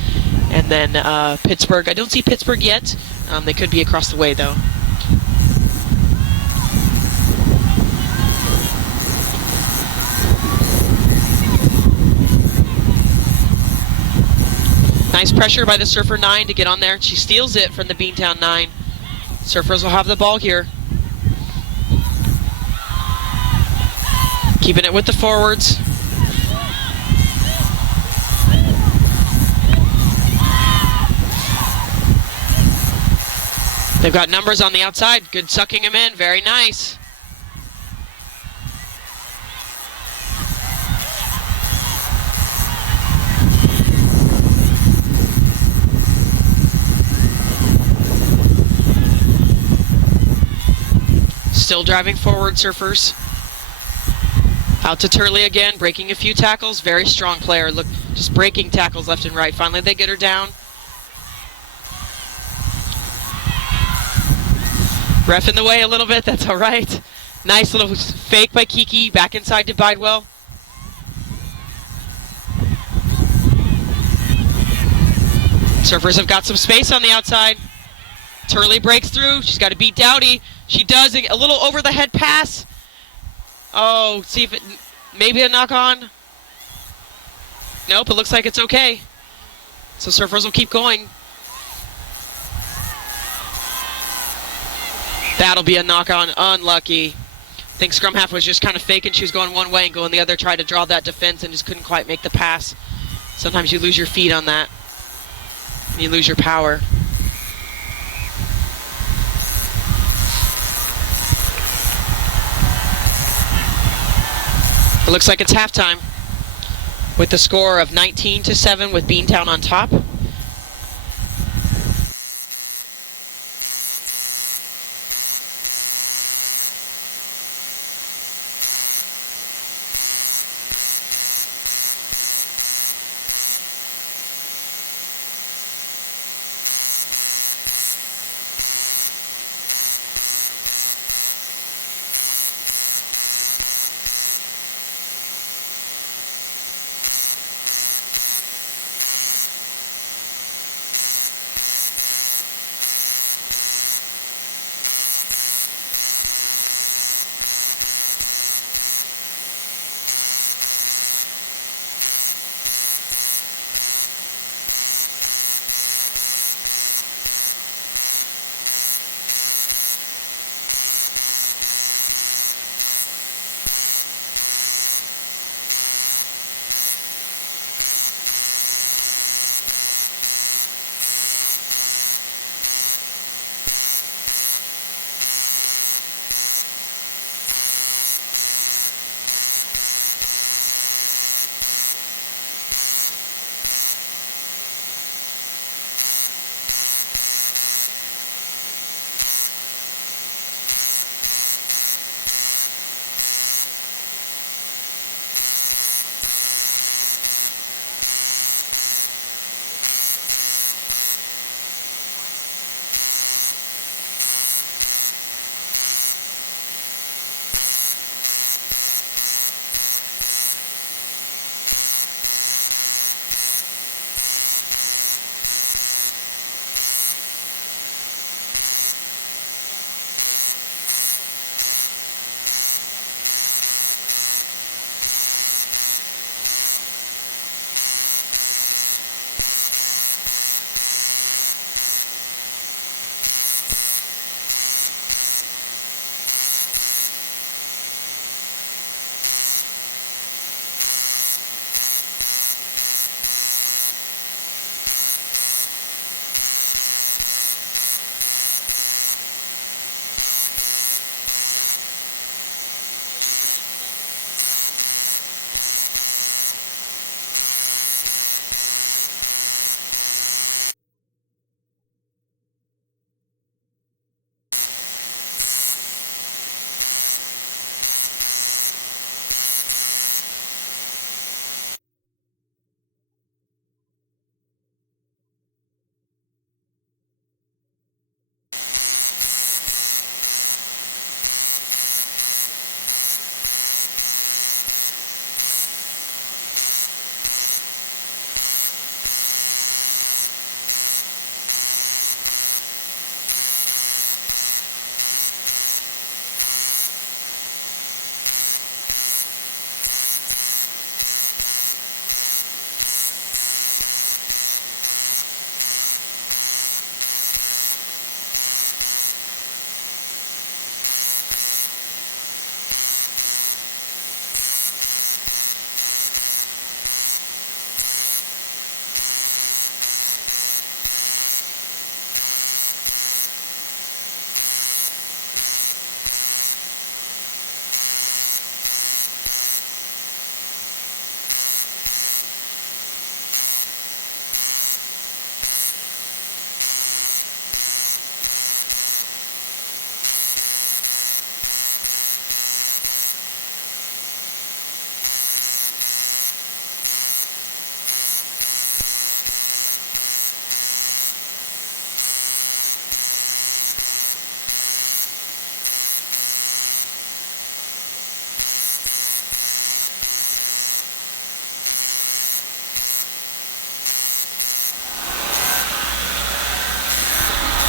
And then Pittsburgh. I don't see Pittsburgh yet. They could be across the way, though. Nice pressure by the Surfer 9 to get on there. She steals it from the Beantown 9. Surfers will have the ball here. Keeping it with the forwards. They've got numbers on the outside. Good sucking him in. Very nice. Still driving forward, Surfers. Out to Turley again, breaking a few tackles. Very strong player. Look, just breaking tackles left and right. Finally, they get her down. Ref in the way a little bit, that's all right. Nice little fake by Kiki, back inside to Bidewell. Surfers have got some space on the outside. Turley breaks through, she's got to beat Dowdy. She does a little over the head pass. Oh, see if it, maybe a knock on. Nope, it looks like it's okay. So Surfers will keep going. That'll be a knock-on, unlucky. I think scrum half was just kind of faking. She was going one way and going the other, tried to draw that defense and just couldn't quite make the pass. Sometimes you lose your feet on that. And you lose your power. It looks like it's halftime with the score of 19-7 with Beantown on top.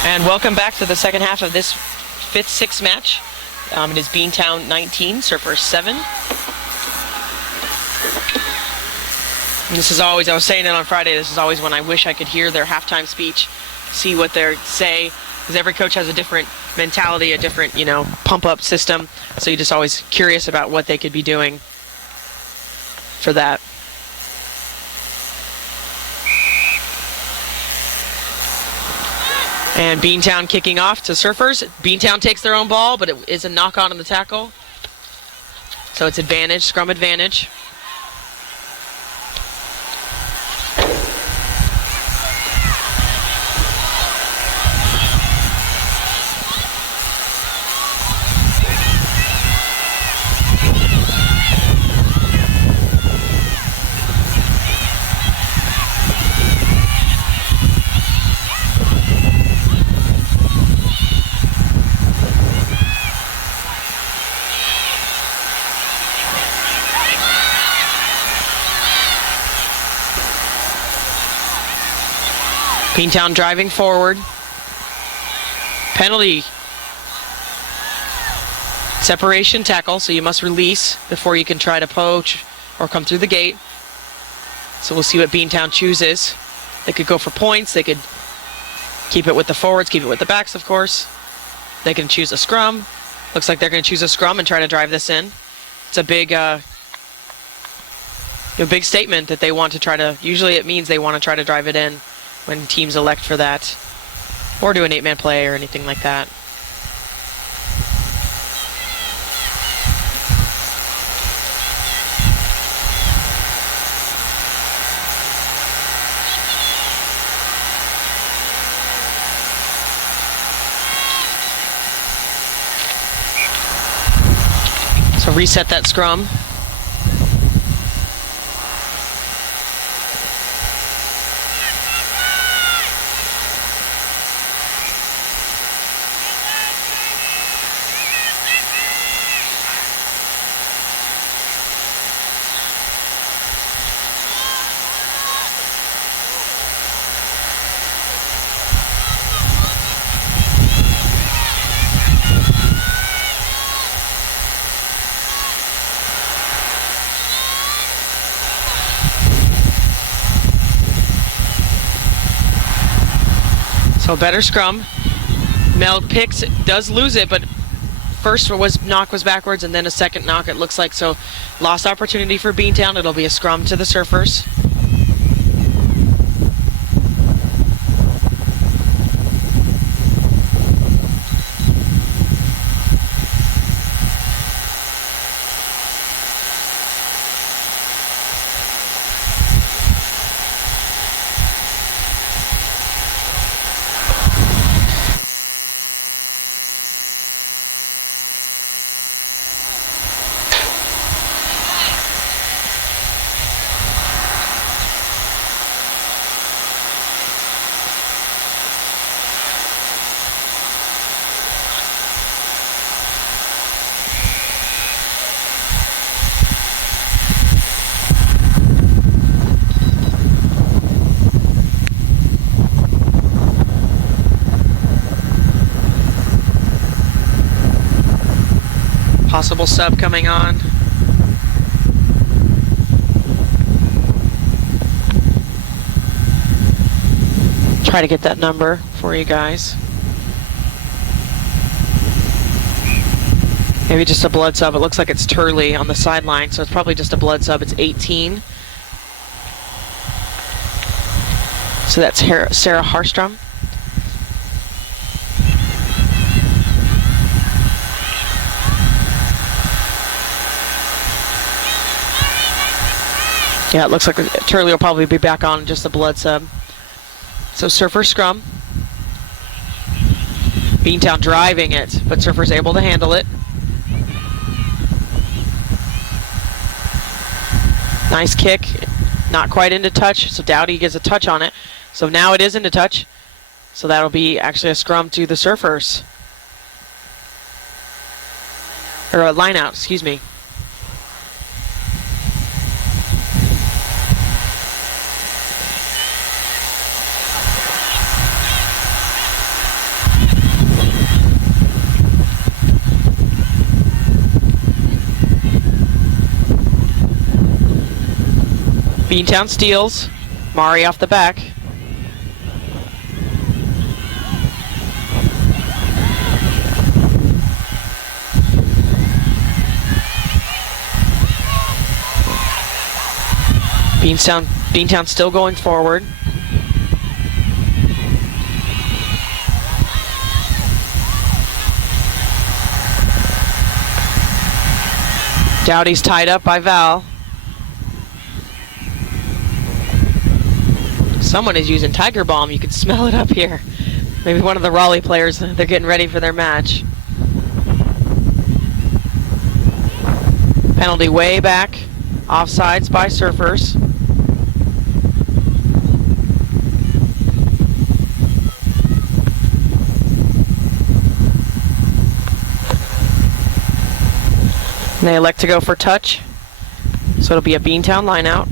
And welcome back to the second half of this 5th-6 match. It is Beantown 19, Surfers 7. And this is always, I was saying it on Friday, this is always when I wish I could hear their halftime speech, see what they say, because every coach has a different mentality, a different, pump-up system. So you're just always curious about what they could be doing for that. And Beantown kicking off to Surfers. Beantown takes their own ball, but it is a knock-on the tackle. So it's advantage, scrum advantage. Beantown driving forward. Penalty. Separation tackle, so you must release before you can try to poach or come through the gate. So we'll see what Beantown chooses. They could go for points. They could keep it with the forwards, keep it with the backs, of course. They can choose a scrum. Looks like they're going to choose a scrum and try to drive this in. It's a big statement that they want to try to, usually it means they want to try to drive it in when teams elect for that, or do an 8-man play or anything like that. So reset that scrum. So better scrum. Mel picks, does lose it, but first knock was backwards and then a second knock, it looks like. So lost opportunity for Beantown. It'll be a scrum to the Surfers. Possible sub coming on. Try to get that number for you guys. Maybe just a blood sub. It looks like it's Turley on the sideline, so it's probably just a blood sub. It's 18. So that's Sarah Harstrom. Yeah, it looks like Turley will probably be back on just a blood sub. So Surfer scrum. Beantown driving it, but Surfer's able to handle it. Nice kick, not quite into touch, so Dowdy gets a touch on it. So now it is into touch. So that'll be actually a scrum to the Surfers. Or a line out, excuse me. Beantown steals. Mari off the back. Beantown still going forward. Dowdy's tied up by Val. Someone is using Tiger Balm. You can smell it up here. Maybe one of the Raleigh players. They're getting ready for their match. Penalty way back. Offsides by Surfers. And they elect to go for touch. So it'll be a Beantown line out.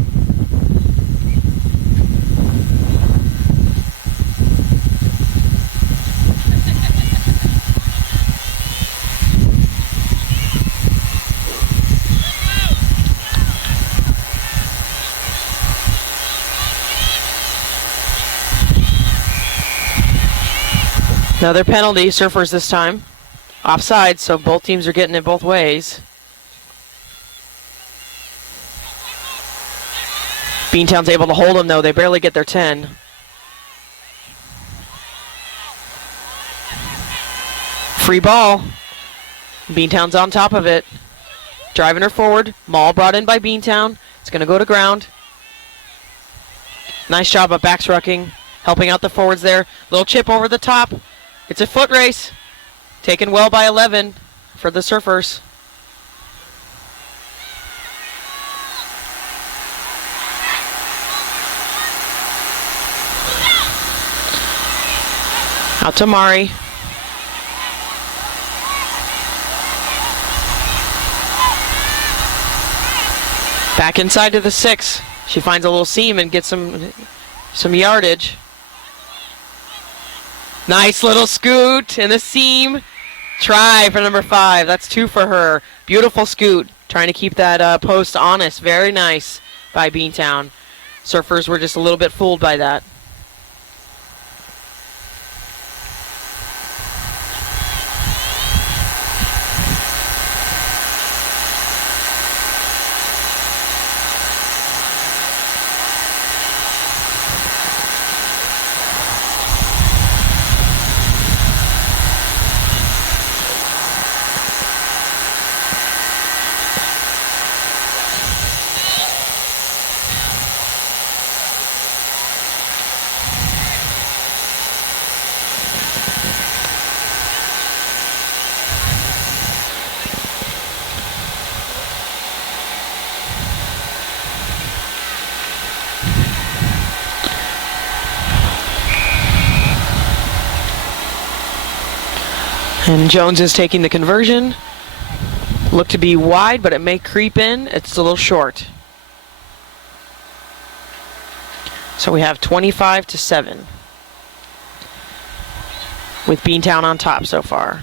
Another penalty, Surfers this time. Offside, so both teams are getting it both ways. Beantown's able to hold them though, they barely get their 10. Free ball. Beantown's on top of it. Driving her forward. Maul brought in by Beantown. It's going to go to ground. Nice job of backs rucking, helping out the forwards there. Little chip over the top. It's a foot race. Taken well by 11 for the Surfers. Out to Mari. Back inside to the 6. She finds a little seam and gets some yardage. Nice little scoot in the seam. Try for number 5. That's 2 for her. Beautiful scoot. Trying to keep that post honest. Very nice by Beantown. Surfers were just a little bit fooled by that. And Jones is taking the conversion. Look to be wide, but it may creep in. It's a little short. So we have 25-7 with Beantown on top so far.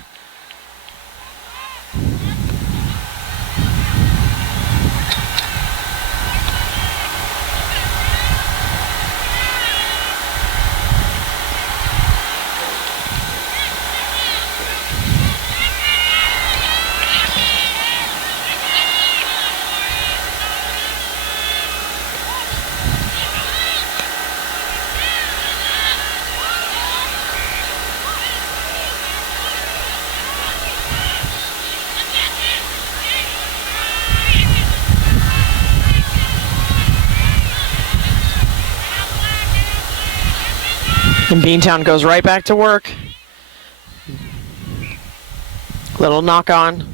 And Beantown goes right back to work. Little knock on.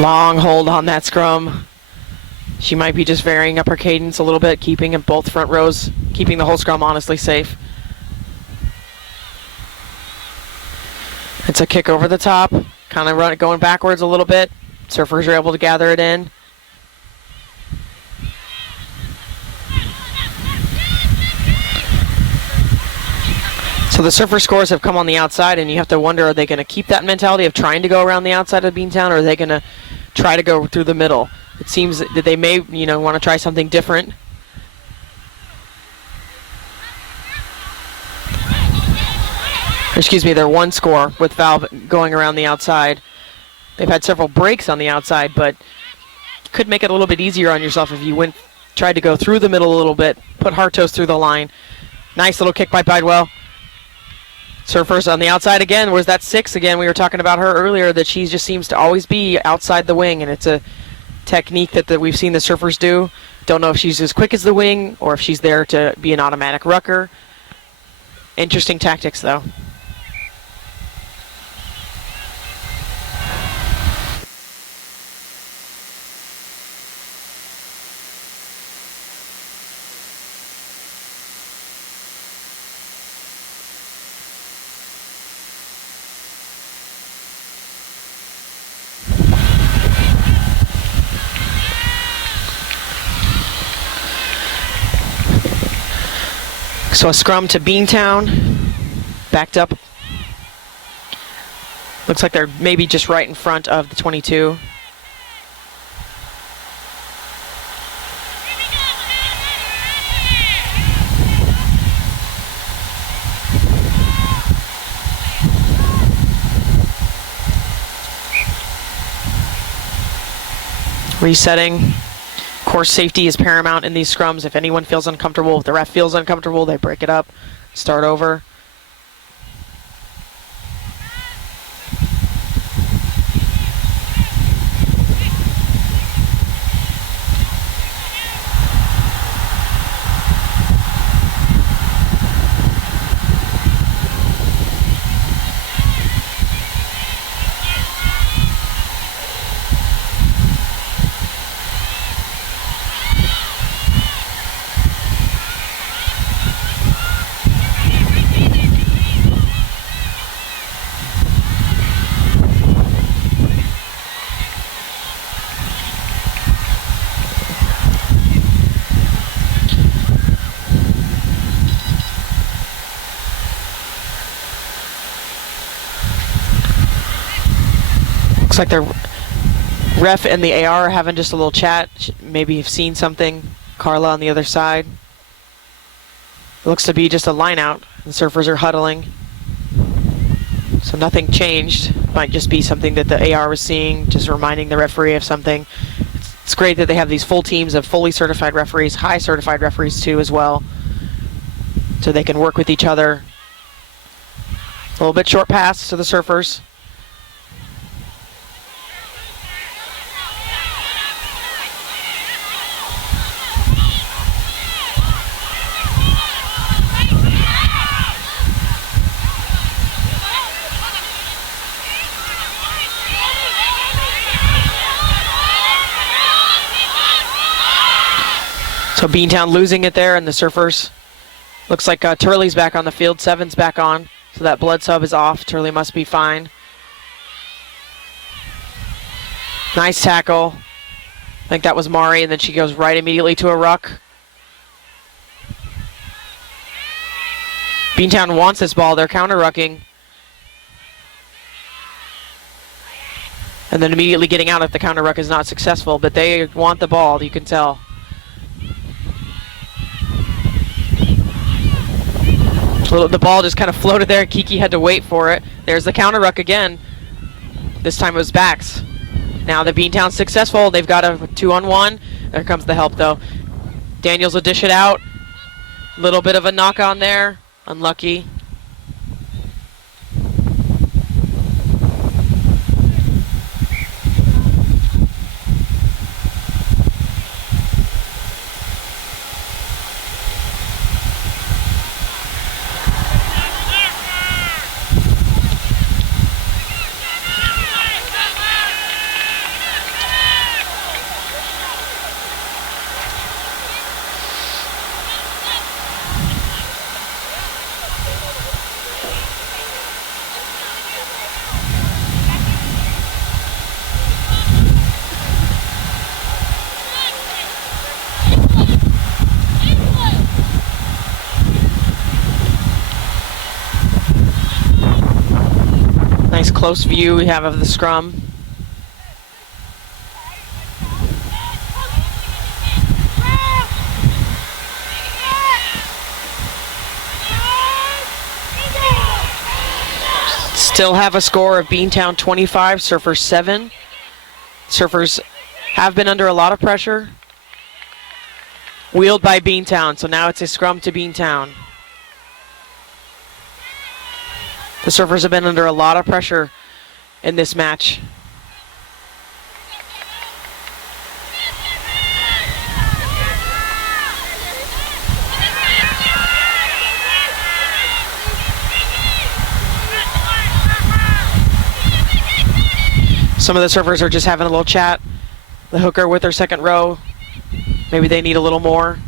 Long hold on that scrum. She might be just varying up her cadence a little bit, keeping in both front rows, keeping the whole scrum honestly safe. It's a kick over the top, kind of going backwards a little bit. Surfers are able to gather it in. So the surfer scores have come on the outside, and you have to wonder, are they going to keep that mentality of trying to go around the outside of Beantown, or are they going to try to go through the middle? It seems that they may, want to try something different. Excuse me, they're one score with Valve going around the outside. They've had several breaks on the outside, but could make it a little bit easier on yourself if you tried to go through the middle a little bit, put Hartos through the line. Nice little kick by Bidewell. Surfers on the outside again. Where's that 6 again? We were talking about her earlier, that she just seems to always be outside the wing, and it's a technique that we've seen the surfers do. Don't know if she's as quick as the wing or if she's there to be an automatic rucker. Interesting tactics, though. So a scrum to Beantown, backed up. Looks like they're maybe just right in front of the 22. Resetting. Course safety is paramount in these scrums. If anyone feels uncomfortable, if the ref feels uncomfortable, they break it up, start over. Looks like the ref and the AR are having just a little chat. Maybe you've seen something. Carla on the other side. It looks to be just a line out. The surfers are huddling. So nothing changed. Might just be something that the AR was seeing, just reminding the referee of something. It's great that they have these full teams of fully certified referees, high certified referees too as well, so they can work with each other. A little bit short pass to the surfers. So Beantown losing it there, and the surfers, looks like Turley's back on the field, 7's back on, so that blood sub is off. Turley must be fine. Nice tackle. I think that was Mari, and then she goes right immediately to a ruck. Beantown wants this ball. They're counter-rucking. And then immediately getting out if the counter-ruck is not successful, but they want the ball, you can tell. So the ball just kind of floated there. Kiki had to wait for it. There's the counter ruck again. This time it was backs. Now the Beantown's successful. They've got a 2-on-1. There comes the help though. Daniels will dish it out. Little bit of a knock on there. Unlucky. close view we have of the scrum. Still have a score of Beantown 25, Surfers 7. Surfers have been under a lot of pressure. Wheeled by Beantown, so now it's a scrum to Beantown. The Surfers have been under a lot of pressure in this match. Some of the Surfers are just having a little chat. The hooker with their second row. Maybe they need a little more.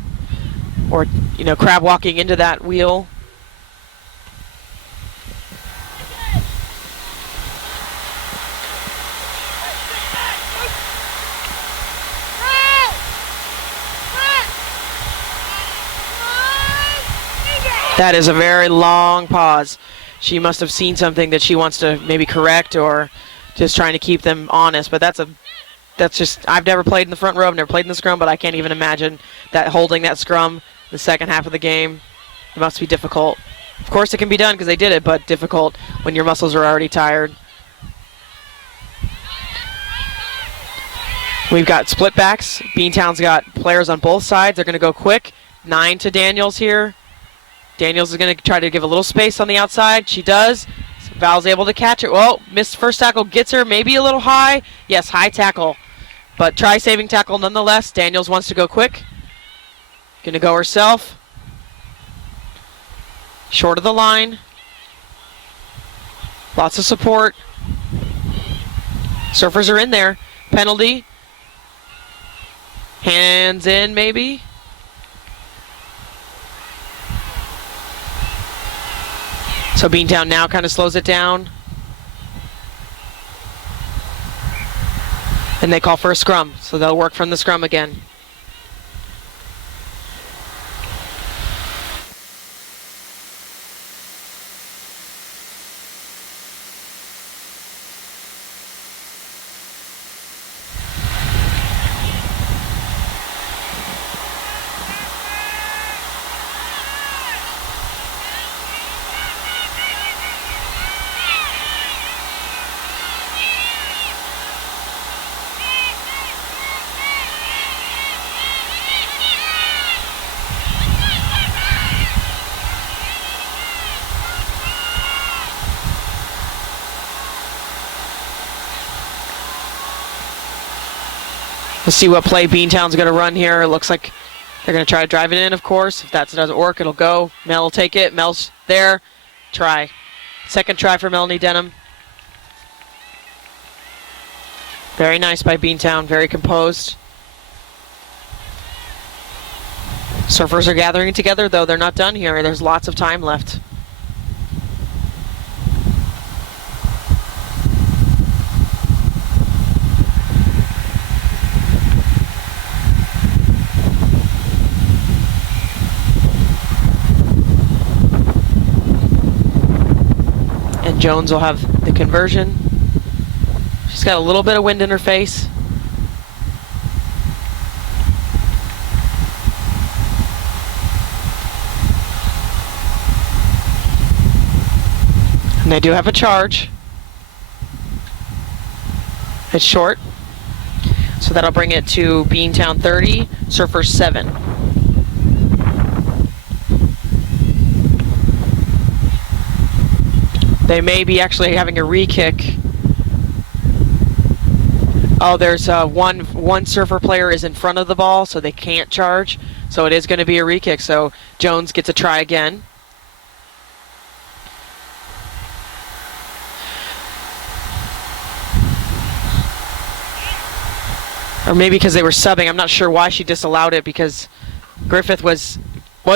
Or, you know, crab walking into that wheel. That is a very long pause. She must have seen something that she wants to maybe correct, or just trying to keep them honest. But that's just, I've never played in the front row, I've never played in the scrum, but I can't even imagine that holding that scrum the second half of the game. It must be difficult. Of course it can be done because they did it, but difficult when your muscles are already tired. We've got split backs. Beantown's got players on both sides. They're going to go quick. 9 to Daniels here. Daniels is going to try to give a little space on the outside. She does. Val's able to catch it. Well, missed first tackle, gets her maybe a little high. Yes, high tackle. But try saving tackle nonetheless. Daniels wants to go quick. Going to go herself. Short of the line. Lots of support. Surfers are in there. Penalty. Hands in maybe. So Beantown now kind of slows it down. And they call for a scrum, so they'll work from the scrum again. We'll see what play Beantown's going to run here. It looks like they're going to try to drive it in, of course. If that doesn't work, it'll go. Mel will take it. Mel's there. Try. Second try for Melanie Denham. Very nice by Beantown. Very composed. Surfers are gathering together, though they're not done here. There's lots of time left. Jones will have the conversion. She's got a little bit of wind in her face. And they do have a charge. It's short. So that'll bring it to Beantown 30, Surfers 7. They may be actually having a re-kick. Oh, there's one Surfer player is in front of the ball, so they can't charge. So it is going to be a re-kick. So Jones gets a try again. Or maybe because they were subbing. I'm not sure why she disallowed it, because Griffith was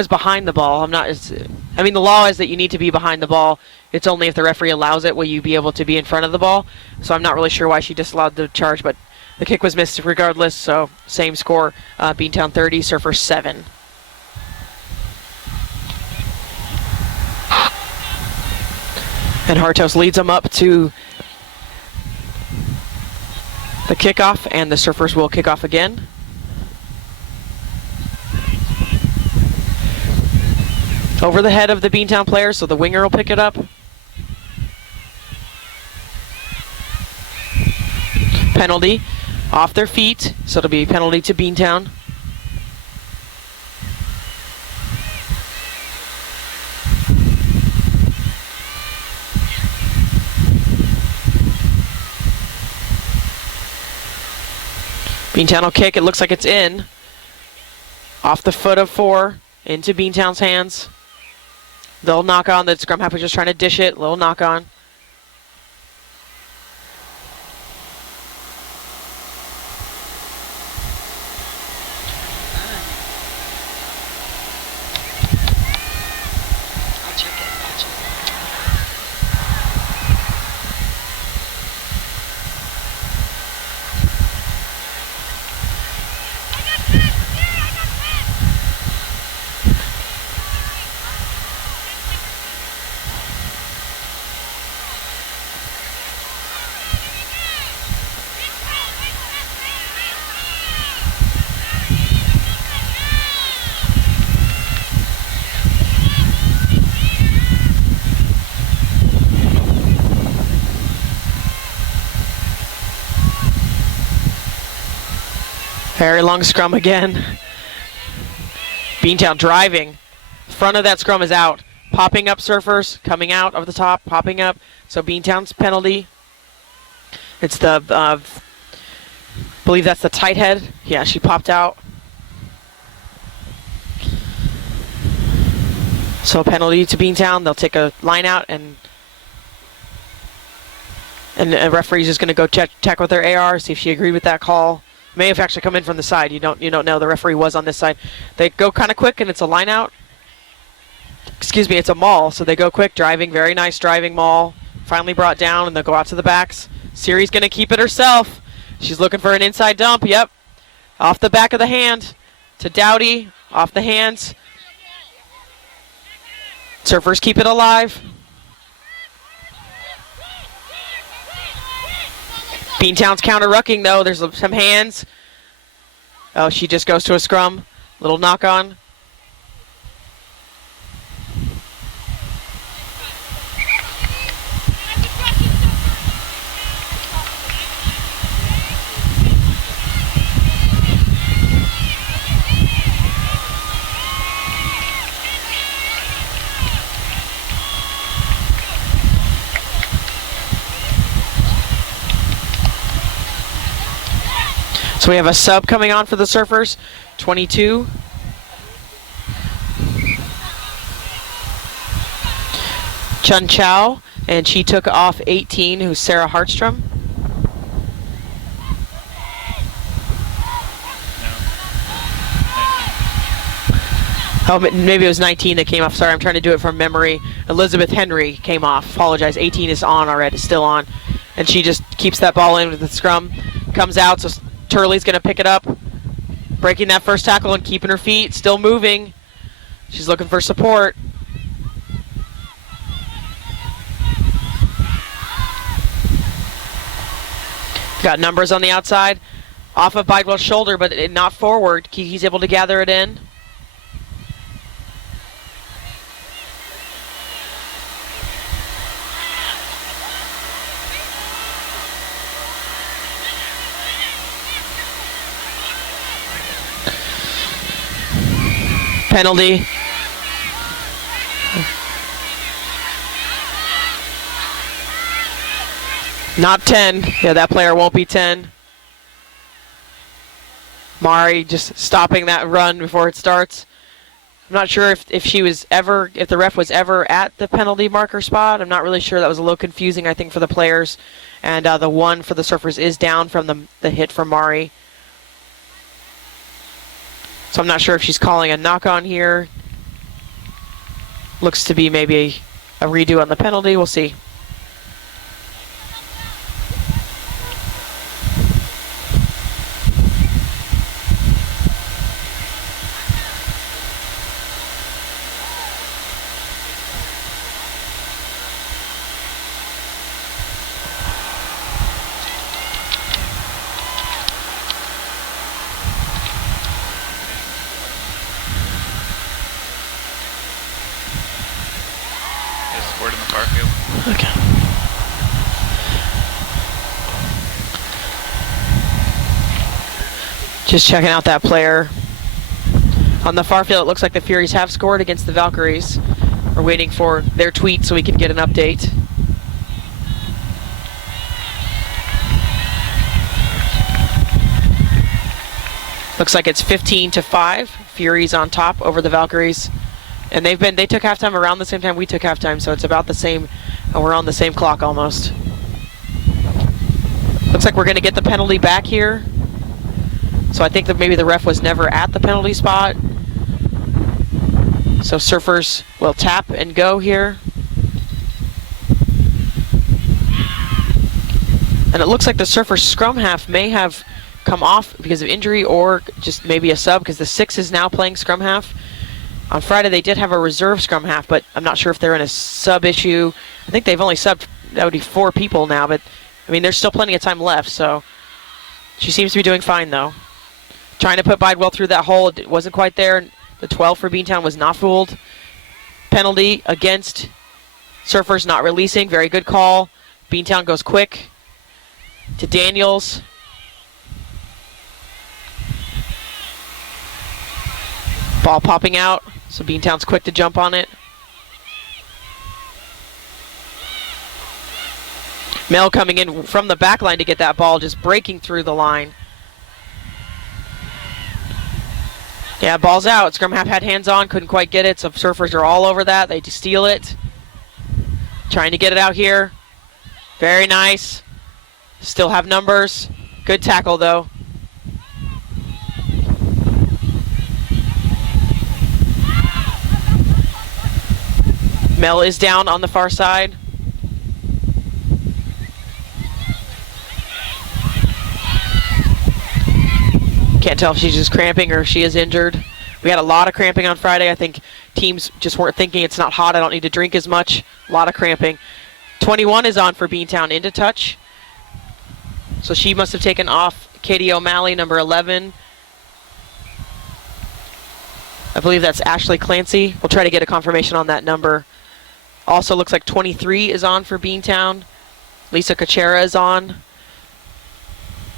behind the ball. I mean, the law is that you need to be behind the ball. It's only if the referee allows it will you be able to be in front of the ball. So I'm not really sure why she disallowed the charge, but the kick was missed regardless. So same score, Beantown 30, Surfers 7. And Hartos leads them up to the kickoff, and the Surfers will kick off again. Over the head of the Beantown player, so the winger will pick it up. Penalty off their feet, so it'll be a penalty to Beantown. Beantown will kick. It looks like it's in. Off the foot of 4, into Beantown's hands. They'll knock on. The scrum half was just trying to dish it. Little knock on. Very long scrum again. Beantown driving. Front of that scrum is out. Popping up Surfers, coming out of the top, popping up. So Beantown's penalty. It's the, believe that's the tight head. Yeah, she popped out. So a penalty to Beantown. They'll take a line out, and a referee's just going to go check with their AR, see if she agreed with that call. May have actually come in from the side. You don't know. The referee was on this side. They go kind of quick, and it's a line out. Excuse me, it's a maul. So they go quick, driving. Very nice driving maul. Finally brought down, and they'll go out to the backs. Siri's going to keep it herself. She's looking for an inside dump. Yep. Off the back of the hand to Dowdy. Off the hands. Surfers keep it alive. Beantown's counter-rucking, though. There's some hands. Oh, she just goes to a scrum. Little knock-on. So we have a sub coming on for the Surfers, 22. Chun Chow, and she took off 18, who's Sarah Hartstrom. Oh, maybe it was 19 that came off. Sorry, I'm trying to do it from memory. Elizabeth Henry came off. Apologize. 18 is on already, still on. And she just keeps that ball in with the scrum. Comes out, so Turley's going to pick it up, breaking that first tackle and keeping her feet, still moving. She's looking for support. Got numbers on the outside, off of Bidwell's shoulder, but not forward. Kiki's able to gather it in. Penalty. Not 10. Yeah, that player won't be 10. Mari just stopping that run before it starts. I'm not sure if the ref was ever at the penalty marker spot. I'm not really sure. That was a little confusing, I think, for the players. And the one for the Surfers is down from the hit from Mari. So I'm not sure if she's calling a knock-on here. Looks to be maybe a redo on the penalty. We'll see. far field. Okay. Just checking out that player. On the far field, it looks like the Furies have scored against the Valkyries. We're waiting for their tweet so we can get an update. Looks like it's 15-5. Furies on top over the Valkyries. And they took halftime around the same time we took halftime, so it's about the same, and we're on the same clock almost. Looks like we're going to get the penalty back here. So I think that maybe the ref was never at the penalty spot. So Surfers will tap and go here. And it looks like the Surfers scrum half may have come off because of injury or just maybe a sub, because the 6 is now playing scrum half. On Friday they did have a reserve scrum half, but I'm not sure if they're in a sub issue. I think they've only subbed, that would be 4 people now, but I mean there's still plenty of time left, so she seems to be doing fine though. Trying to put Bidewell through that hole, it wasn't quite there. The 12 for Beantown was not fooled. Penalty against Surfers not releasing, very good call. Beantown goes quick to Daniels. Ball popping out, so Beantown's quick to jump on it. Mel coming in from the back line to get that ball, just breaking through the line. Yeah, ball's out. Scrum half had hands on, couldn't quite get it, so Surfers are all over that. They just steal it. Trying to get it out here. Very nice. Still have numbers. Good tackle, though. Mel is down on the far side. Can't tell if she's just cramping or if she is injured. We had a lot of cramping on Friday. I think teams just weren't thinking it's not hot, I don't need to drink as much. A lot of cramping. 21 is on for Beantown into touch. So she must have taken off Katie O'Malley, number 11. I believe that's Ashley Clancy. We'll try to get a confirmation on that number. Also looks like 23 is on for Beantown. Lisa Cachera is on.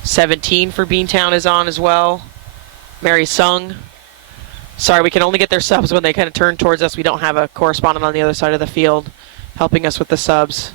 17 for Beantown is on as well. Mary Sung. Sorry, we can only get their subs when they kind of turn towards us. We don't have a correspondent on the other side of the field helping us with the subs.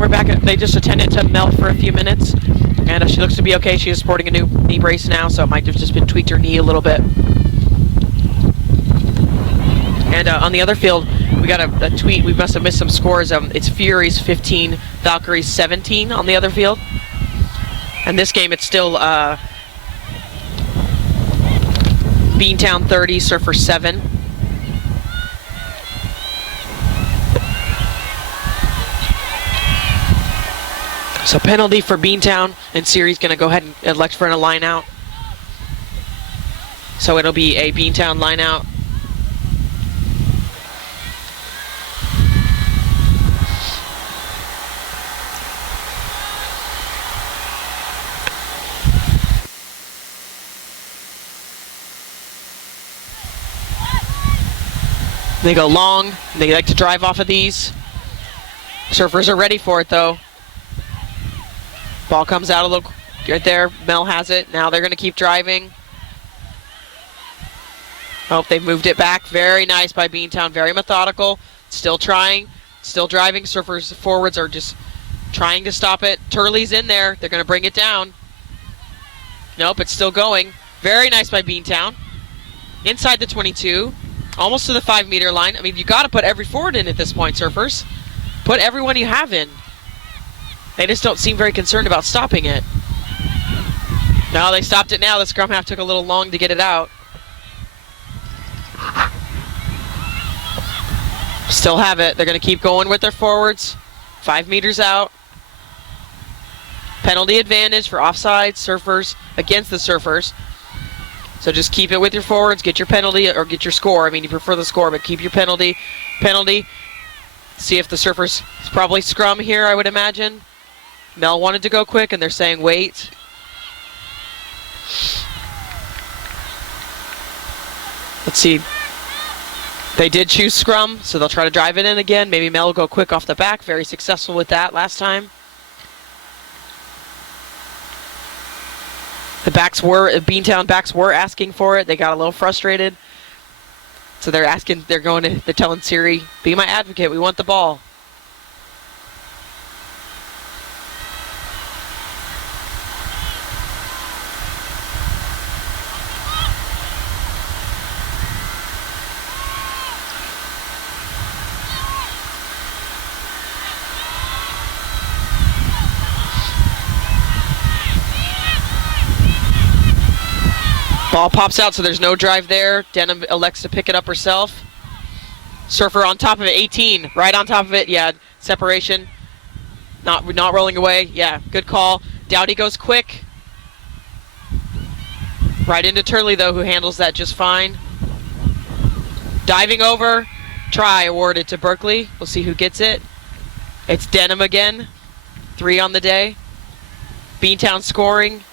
we're back. They just attended to Mel for a few minutes, and she looks to be okay. She is sporting a new knee brace now, so it might have just been tweaked her knee a little bit. And on the other field, we got a tweet. We must have missed some scores. It's Furies 15, Valkyries 17 on the other field. And this game, it's still Beantown 30, Surfer 7. So penalty for Beantown, and Siri's going to go ahead and elect for a line out. So it'll be a Beantown line out. They go long. They like to drive off of these. Surfers are ready for it, though. Ball comes out a little right there. Mel has it. Now they're going to keep driving. Oh, they've moved it back. Very nice by Beantown. Very methodical. Still trying. Still driving. Surfers forwards are just trying to stop it. Turley's in there. They're going to bring it down. Nope, it's still going. Very nice by Beantown. Inside the 22. Almost to the 5-meter line. I mean, you got to put every forward in at this point, Surfers. Put everyone you have in. They just don't seem very concerned about stopping it. No, they stopped it now. The scrum half took a little long to get it out. Still have it. They're going to keep going with their forwards. 5 meters out. Penalty advantage for offside. Surfers against the Surfers. So just keep it with your forwards, get your penalty, or get your score. I mean, you prefer the score, but keep your penalty. Penalty. See if the Surfers, it's probably scrum here, I would imagine. Mel wanted to go quick, and they're saying wait. Let's see. They did choose scrum, so they'll try to drive it in again. Maybe Mel will go quick off the back. Very successful with that last time. The Beantown backs were asking for it. They got a little frustrated. So they're telling Siri, be my advocate, we want the ball. Ball pops out, so there's no drive there. Denham elects to pick it up herself. Surfer on top of it, 18, right on top of it. Yeah, separation. Not rolling away. Yeah, good call. Dowdy goes quick. Right into Turley, though, who handles that just fine. Diving over. Try awarded to Berkeley. We'll see who gets it. It's Denham again. 3 on the day. Beantown scoring.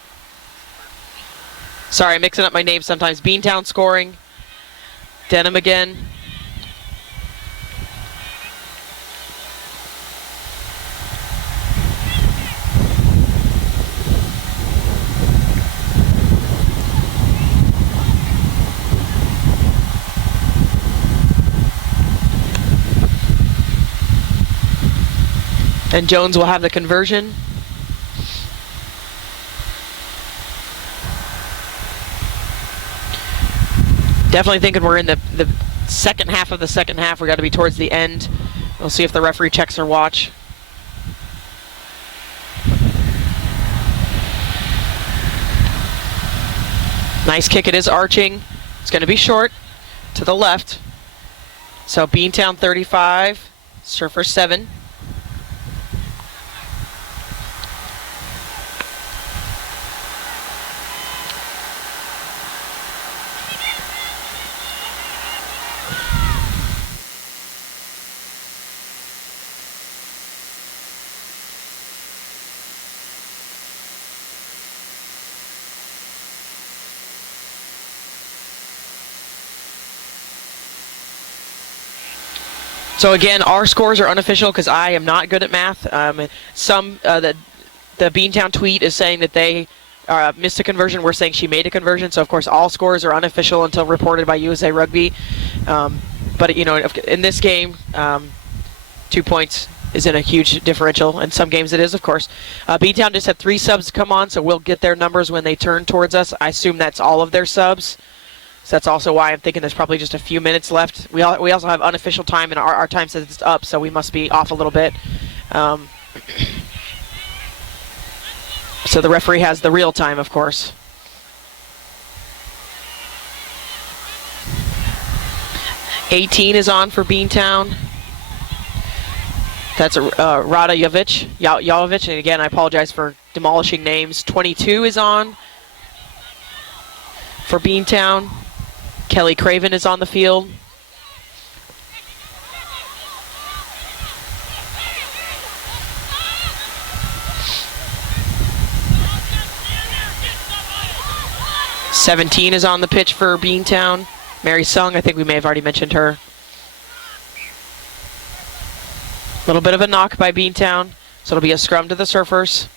Sorry, I'm mixing up my names sometimes. Beantown scoring. Denham again. And Jones will have the conversion. Definitely thinking we're in the second half of the second half. We got to be towards the end. We'll see if the referee checks her watch. Nice kick. It is arching. It's going to be short to the left. So Beantown 35, Surfer 7. So again, our scores are unofficial because I am not good at math. The Beantown tweet is saying that they missed a conversion. We're saying she made a conversion. So of course, all scores are unofficial until reported by USA Rugby. But you know, in this game, 2 points isn't a huge differential. In some games it is, of course. Beantown just had 3 subs come on, so we'll get their numbers when they turn towards us. I assume that's all of their subs. So that's also why I'm thinking there's probably just a few minutes left. We also have unofficial time, and our time says it's up, so we must be off a little bit. So the referee has the real time, of course. '18 is on for Beantown. That's Rada Jovic, and again, I apologize for demolishing names. 22 is on for Beantown. Kelly Craven is on the field. '17 is on the pitch for Beantown. Mary Sung, I think we may have already mentioned her. A little bit of a knock by Beantown, so it'll be a scrum to the Surfers.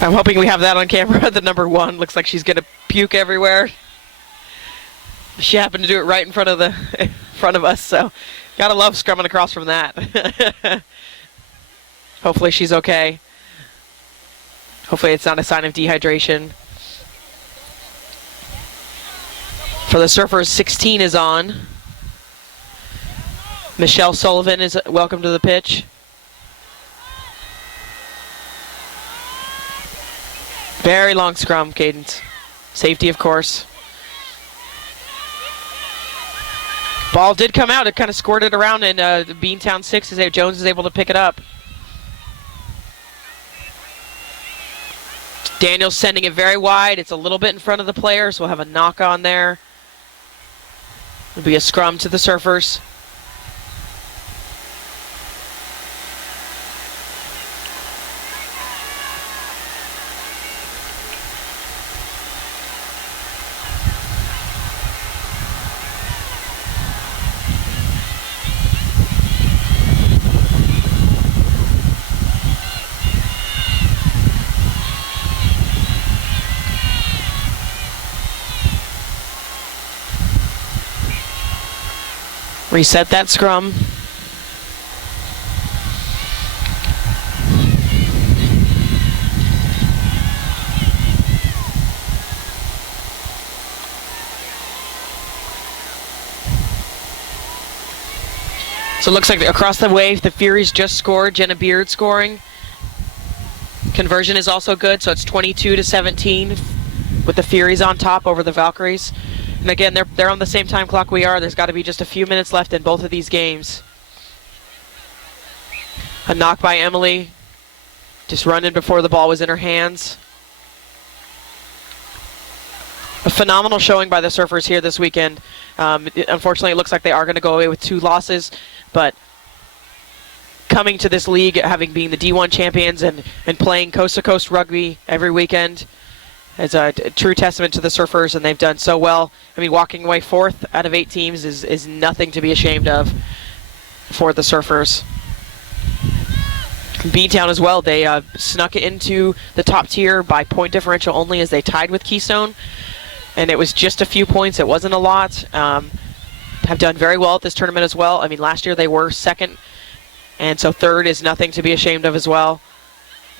I'm hoping we have that on camera. The number 1 looks like she's gonna puke everywhere. She happened to do it right in front of us, so gotta love scrumming across from that. Hopefully she's okay. Hopefully it's not a sign of dehydration. For the Surfers, 16 is on. Michelle Sullivan is welcome to the pitch. Very long scrum cadence. Safety, of course. Ball did come out. It kind of squirted around, and Beantown 6 Jones is able to pick it up. Daniel's sending it very wide. It's a little bit in front of the player, so we'll have a knock on there. It'll be a scrum to the Surfers. Reset that scrum. So it looks like across the way, the Furies just scored. Jenna Beard scoring. Conversion is also good, so it's 22-17 with the Furies on top over the Valkyries. And again, they're on the same time clock we are. There's got to be just a few minutes left in both of these games. A knock by Emily. Just running before the ball was in her hands. A phenomenal showing by the Surfers here this weekend. Unfortunately, it looks like they are going to go away with 2 losses, but coming to this league, having been the D1 champions and playing coast-to-coast rugby every weekend, is a true testament to the Surfers, and they've done so well. I mean, walking away 4th out of 8 teams is nothing to be ashamed of for the Surfers. Beantown as well, they snuck it into the top tier by point differential only as they tied with Keystone, and it was just a few points. It wasn't a lot. Have done very well at this tournament as well. I mean, last year they were 2nd, and so 3rd is nothing to be ashamed of as well.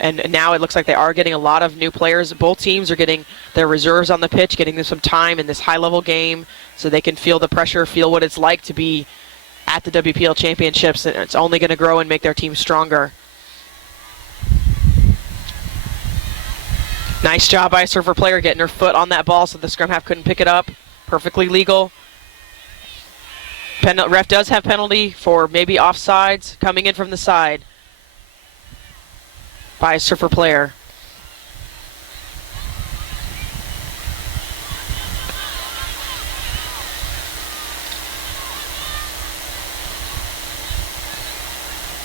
And now it looks like they are getting a lot of new players. Both teams are getting their reserves on the pitch, getting them some time in this high-level game so they can feel the pressure, feel what it's like to be at the WPL Championships. And it's only going to grow and make their team stronger. Nice job by a Surfer player getting her foot on that ball so the scrum half couldn't pick it up. Perfectly legal. Ref does have penalty for maybe offsides coming in from the side by a Surfer player.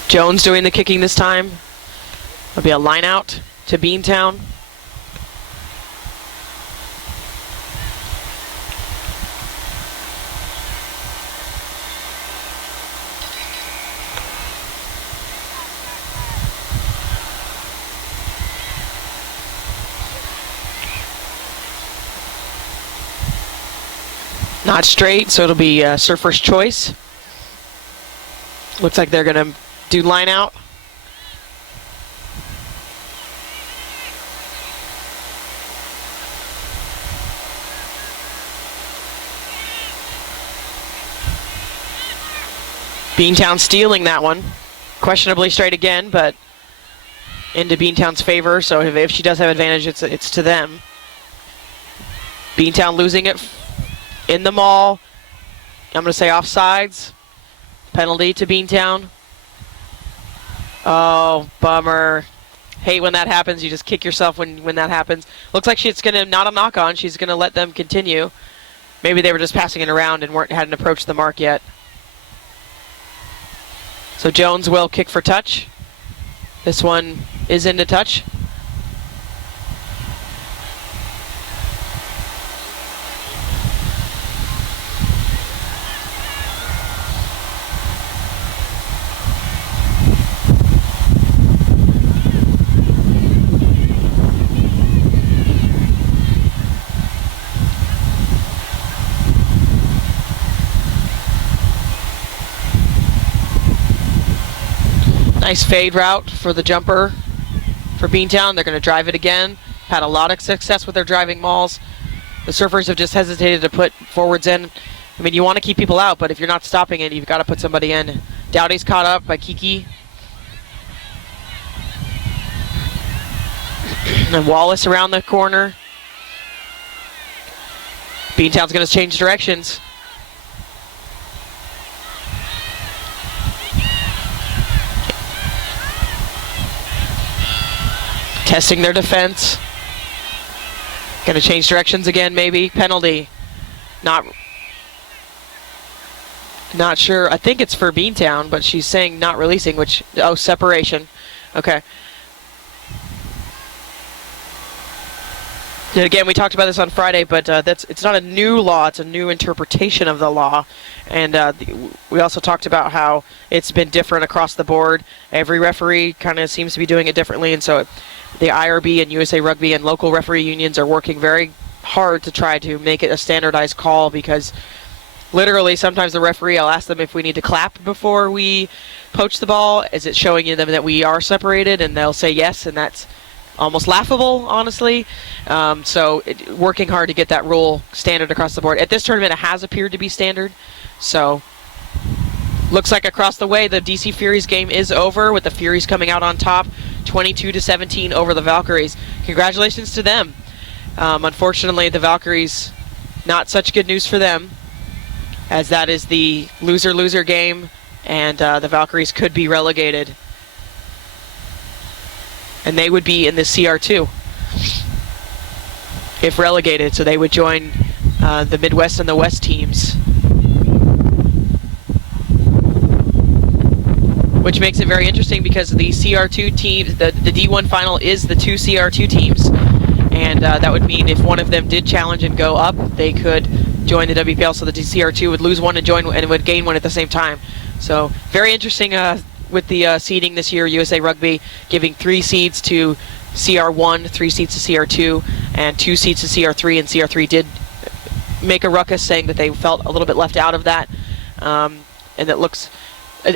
Jones doing the kicking this time. It'll be a line out to Beantown. Not straight, so it'll be Surfer's choice. Looks like they're going to do line out. Beantown stealing that one. Questionably straight again, but into Beantown's favor, so if she does have advantage, it's to them. Beantown losing it in the maul. I'm going to say offsides. Penalty to Beantown. Oh, bummer. Hate when that happens. You just kick yourself when that happens. Looks like she's going to, not a knock on, she's going to let them continue. Maybe they were just passing it around and hadn't approached the mark yet. So Jones will kick for touch. This one is into touch. Nice fade route for the jumper for Beantown. They're going to drive it again. Had a lot of success with their driving mauls. The Surfers have just hesitated to put forwards in. I mean, you want to keep people out, but if you're not stopping it, you've got to put somebody in. Dowdy's caught up by Kiki. And Wallace around the corner. Beantown's going to change directions. Testing their defense. Gonna change directions again, maybe. Penalty. Not sure. I think it's for Beantown, but she's saying not releasing, which, oh, separation. Okay. And again, we talked about this on Friday, but it's not a new law, it's a new interpretation of the law. And we also talked about how it's been different across the board. Every referee kind of seems to be doing it differently, and so the IRB and USA Rugby and local referee unions are working very hard to try to make it a standardized call, because literally sometimes the referee, I'll ask them if we need to clap before we poach the ball. Is it showing them that we are separated? And they'll say yes, and that's almost laughable, honestly. Working hard to get that rule standard across the board. At this tournament, it has appeared to be standard. So looks like across the way, the DC Furies game is over, with the Furies coming out on top, 22-17 over the Valkyries. Congratulations to them. Unfortunately, the Valkyries, not such good news for them, as that is the loser-loser game, and the Valkyries could be relegated. And they would be in the CR2 if relegated, so they would join the Midwest and the West teams, which makes it very interesting because the CR2 teams, the D1 final is the two CR2 teams, and that would mean if one of them did challenge and go up, they could join the WPL, so the CR2 would lose one and join and would gain one at the same time. So very interesting with the seeding this year. USA Rugby giving 3 seeds to CR1, 3 seeds to CR2, and 2 seeds to CR3, and CR3 did make a ruckus saying that they felt a little bit left out of that, and that looks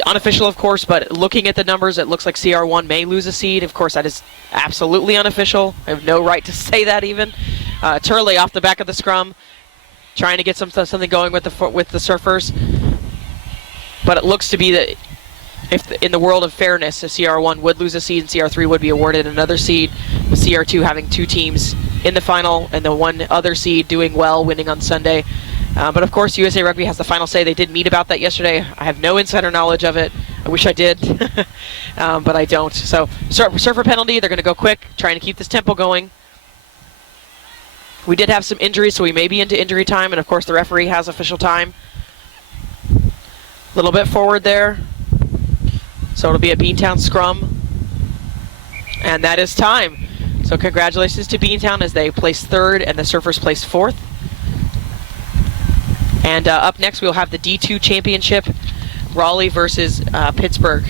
unofficial, of course, but looking at the numbers, it looks like CR1 may lose a seed. Of course, that is absolutely unofficial. I have no right to say that even. Turley off the back of the scrum, trying to get something going with the Surfers, but it looks to be that if in the world of fairness, a CR1 would lose a seed and CR3 would be awarded another seed, with CR2 having 2 teams in the final and the one other seed doing well, winning on Sunday. But of course, USA Rugby has the final say. They did meet about that yesterday. I have no insider knowledge of it. I wish I did, but I don't. So Surfer penalty, they're going to go quick, trying to keep this tempo going. We did have some injuries, so we may be into injury time, and of course the referee has official time. A little bit forward there. So it'll be a Beantown scrum, and that is time. So congratulations to Beantown as they place 3rd and the Surfers place 4th. And up next we'll have the D2 championship, Raleigh versus Pittsburgh.